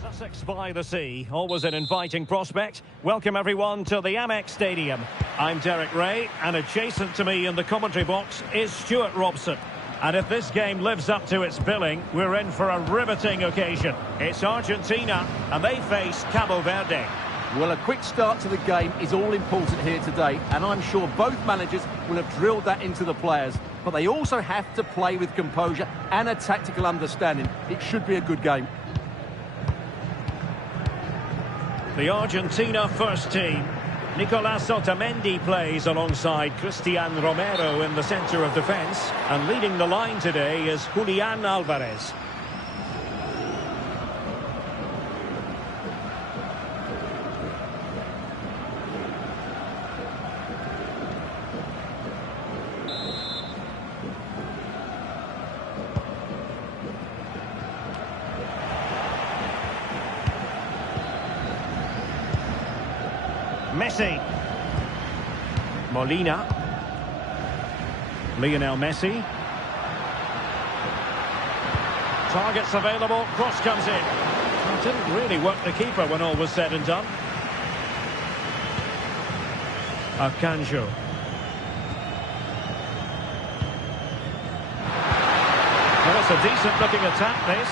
Sussex by the sea, always an inviting prospect. Welcome everyone to the Amex Stadium. I'm Derek Ray, and adjacent to me in the commentary box is Stuart Robson. And if this game lives up to its billing, we're in for a riveting occasion. It's Argentina, and they face Cabo Verde. Well, a quick start to the game is all important here today, and I'm sure both managers will have drilled that into the players. But they also have to play with composure and a tactical understanding. It should be a good game. The Argentina first team. Nicolas Otamendi plays alongside Cristian Romero in the centre of defence. And leading the line today is Julian Alvarez. Messi. Molina. Lionel Messi. Targets available, cross comes in. Well, didn't really work the keeper when all was said and done. Akanjo. Well, it's a decent looking attack, this.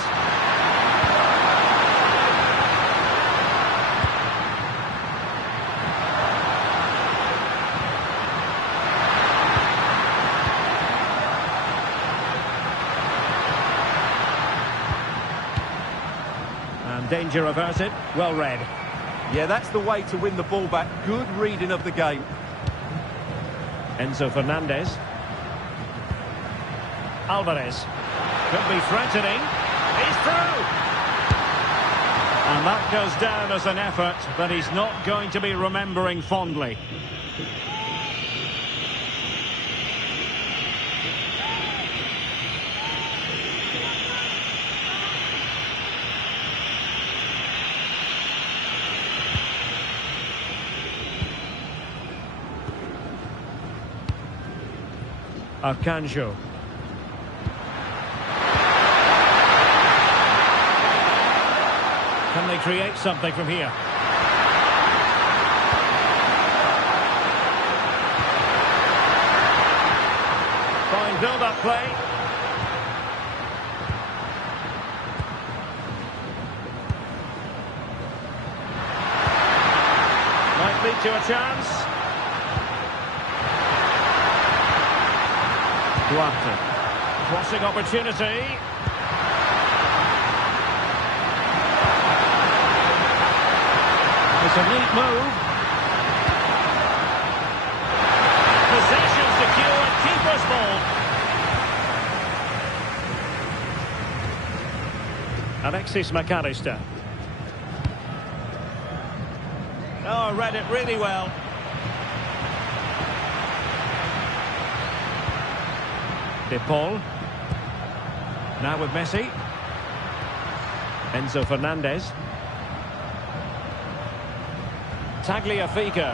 Danger averted, well read. Yeah, that's the way to win the ball back. Good reading of the game. Enzo Fernandez. Alvarez. Could be threatening. He's through! And that goes down as an effort that he's not going to be remembering fondly. Akanjo. Can they create something from here? Fine build-up play. Might lead to a chance. Duarte. Crossing opportunity. It's a neat move. Possession secured, keeper's ball. Alexis McAllister. Oh, read it really well. De Paul. Now with Messi. Enzo Fernandez. Tagliafico.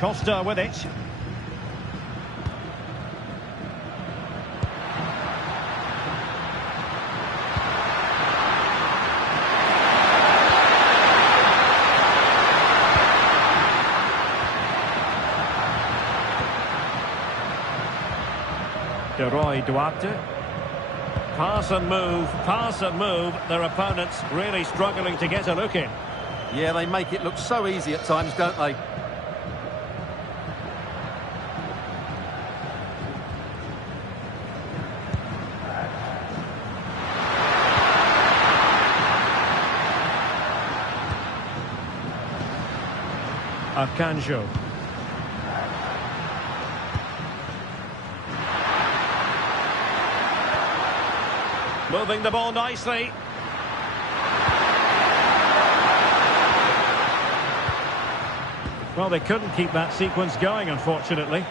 Costa with it. Duarte. Pass and move, pass and move. Their opponents really struggling to get a look in. Yeah, they make it look so easy at times, don't they? Akanjo. Moving the ball nicely. Well, they couldn't keep that sequence going, unfortunately.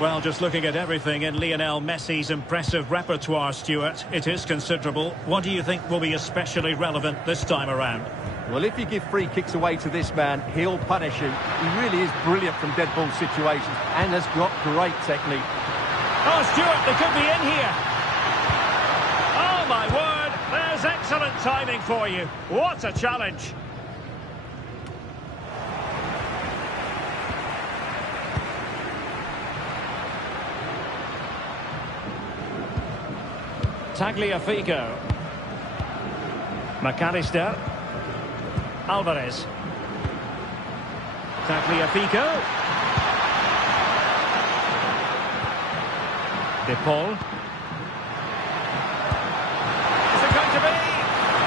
Well, just looking at everything in Lionel Messi's impressive repertoire, Stuart, it is considerable. What do you think will be especially relevant this time around? Well, if you give free kicks away to this man, he'll punish you. He really is brilliant from dead ball situations and has got great technique. Oh, Stuart, they could be in here. Oh, my word, there's excellent timing for you. What a challenge. Tagliafico. McAllister. Alvarez. Tagliafico. De Paul. Is it going to be?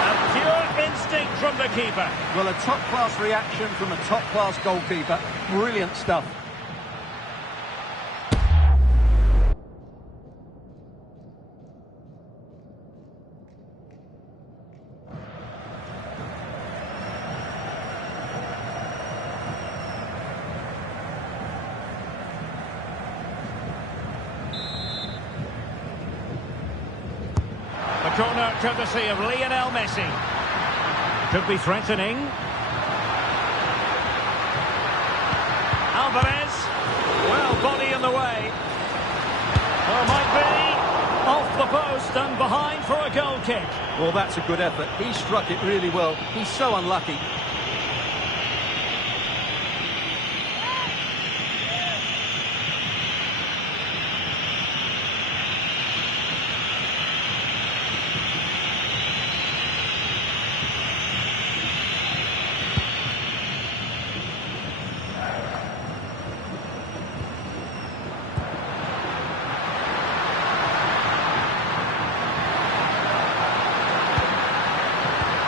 A pure instinct from the keeper. Well, a top-class reaction from a top-class goalkeeper. Brilliant stuff. corner courtesy of Lionel Messi. Could be threatening. Alvarez. Well, body in the way. Well, might be. Off the post and behind for a goal kick. Well, that's a good effort. He struck it really well. He's so unlucky.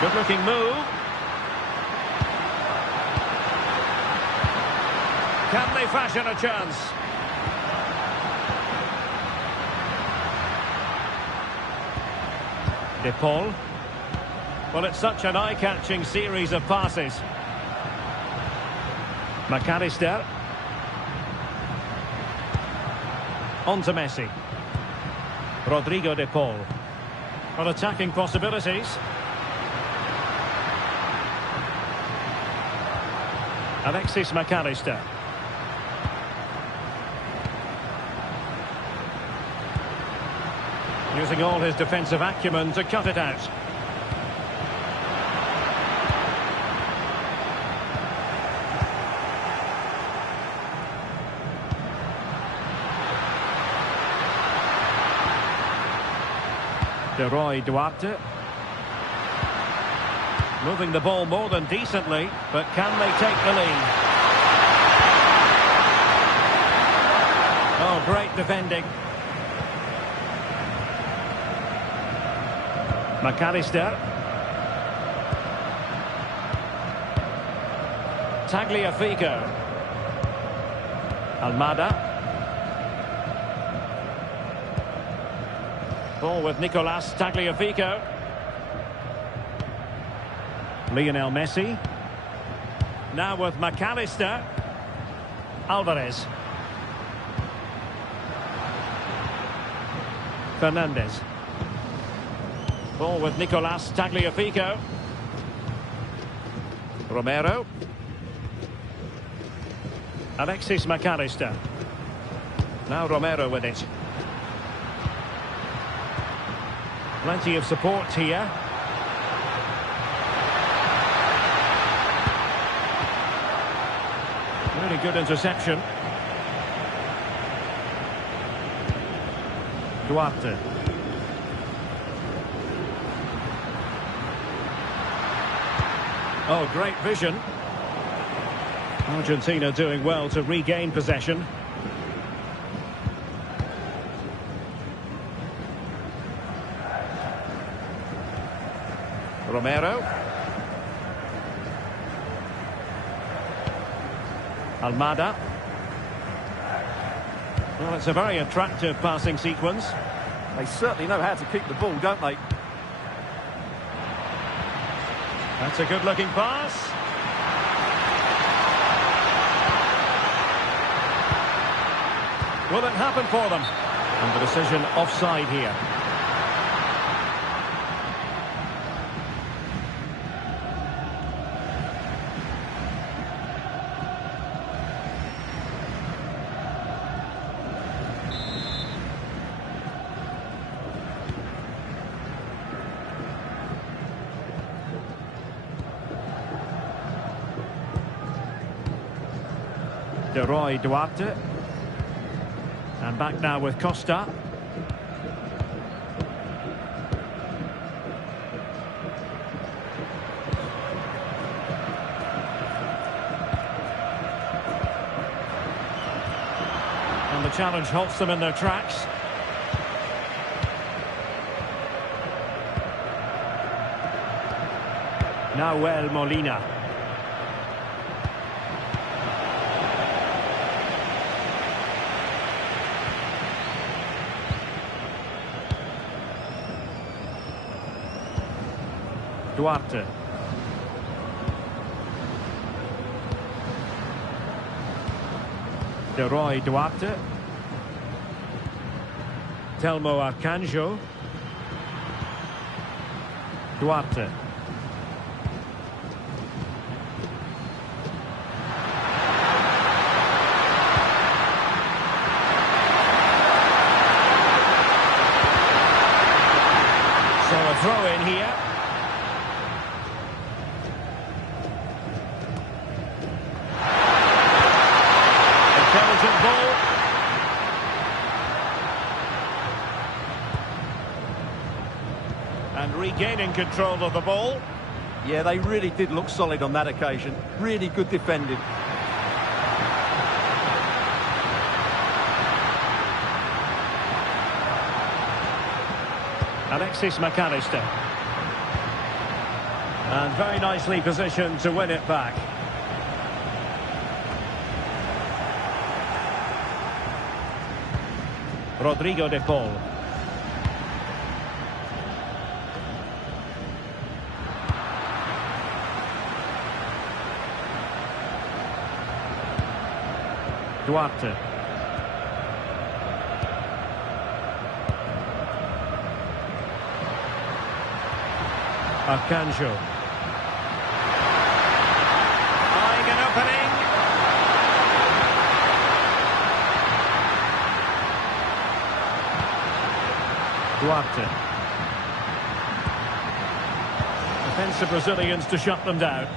Good-looking move. Can they fashion a chance? De Paul. Well, it's such an eye-catching series of passes. McAllister. On to Messi. Rodrigo De Paul. On attacking possibilities. Alexis McAllister. Using all his defensive acumen to cut it out. De Roy Duarte. Moving the ball more than decently, but can they take the lead? Oh, great defending. McAllister. Tagliafico. Almada. Ball with Nicolas Tagliafico. Lionel Messi. Now with McAllister. Alvarez. Fernandez. Ball with Nicolas Tagliafico. Romero. Alexis McAllister. Now Romero with it. Plenty of support here. Really good interception. Duarte. Oh, great vision. Argentina doing well to regain possession. Romero. Almada. Well, it's a very attractive passing sequence. They certainly know how to keep the ball, don't they? That's a good-looking pass. Will it happen for them? And the decision offside here. De Roy Duarte. And back now with Costa. And the challenge halts them in their tracks. Nahuel Molina. Duarte. De Roy Duarte. Telmo Arcanjo. Duarte. So a throw in here. Intelligent ball. And regaining control of the ball. Yeah, they really did look solid on that occasion. Really good defending. Alexis McAllister. And very nicely positioned to win it back. Rodrigo de Paul. Duarte. Arcanjo. Eyeing an opening. Duarte. Defensive Brazilians to shut them down.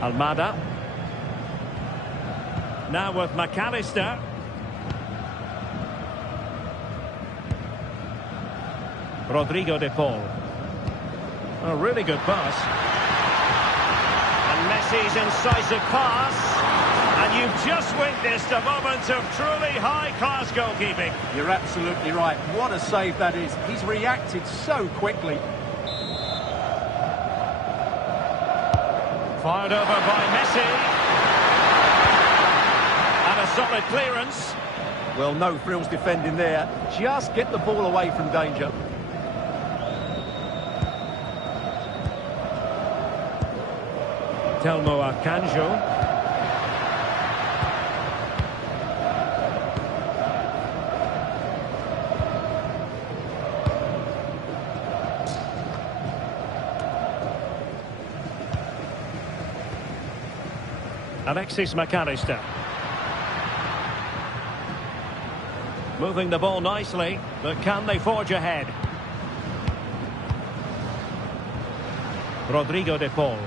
Almada. Now with McAllister. Rodrigo de Paul. A really good pass. And Messi's incisive pass. And you've just witnessed a moment of truly high-class goalkeeping. You're absolutely right. What a save that is. He's reacted so quickly. Fired over by Messi. And a solid clearance. Well, no frills defending there. Just get the ball away from danger. Telmo Arcanjo. Alexis McAllister. Moving the ball nicely, but can they forge ahead? Rodrigo de Paul.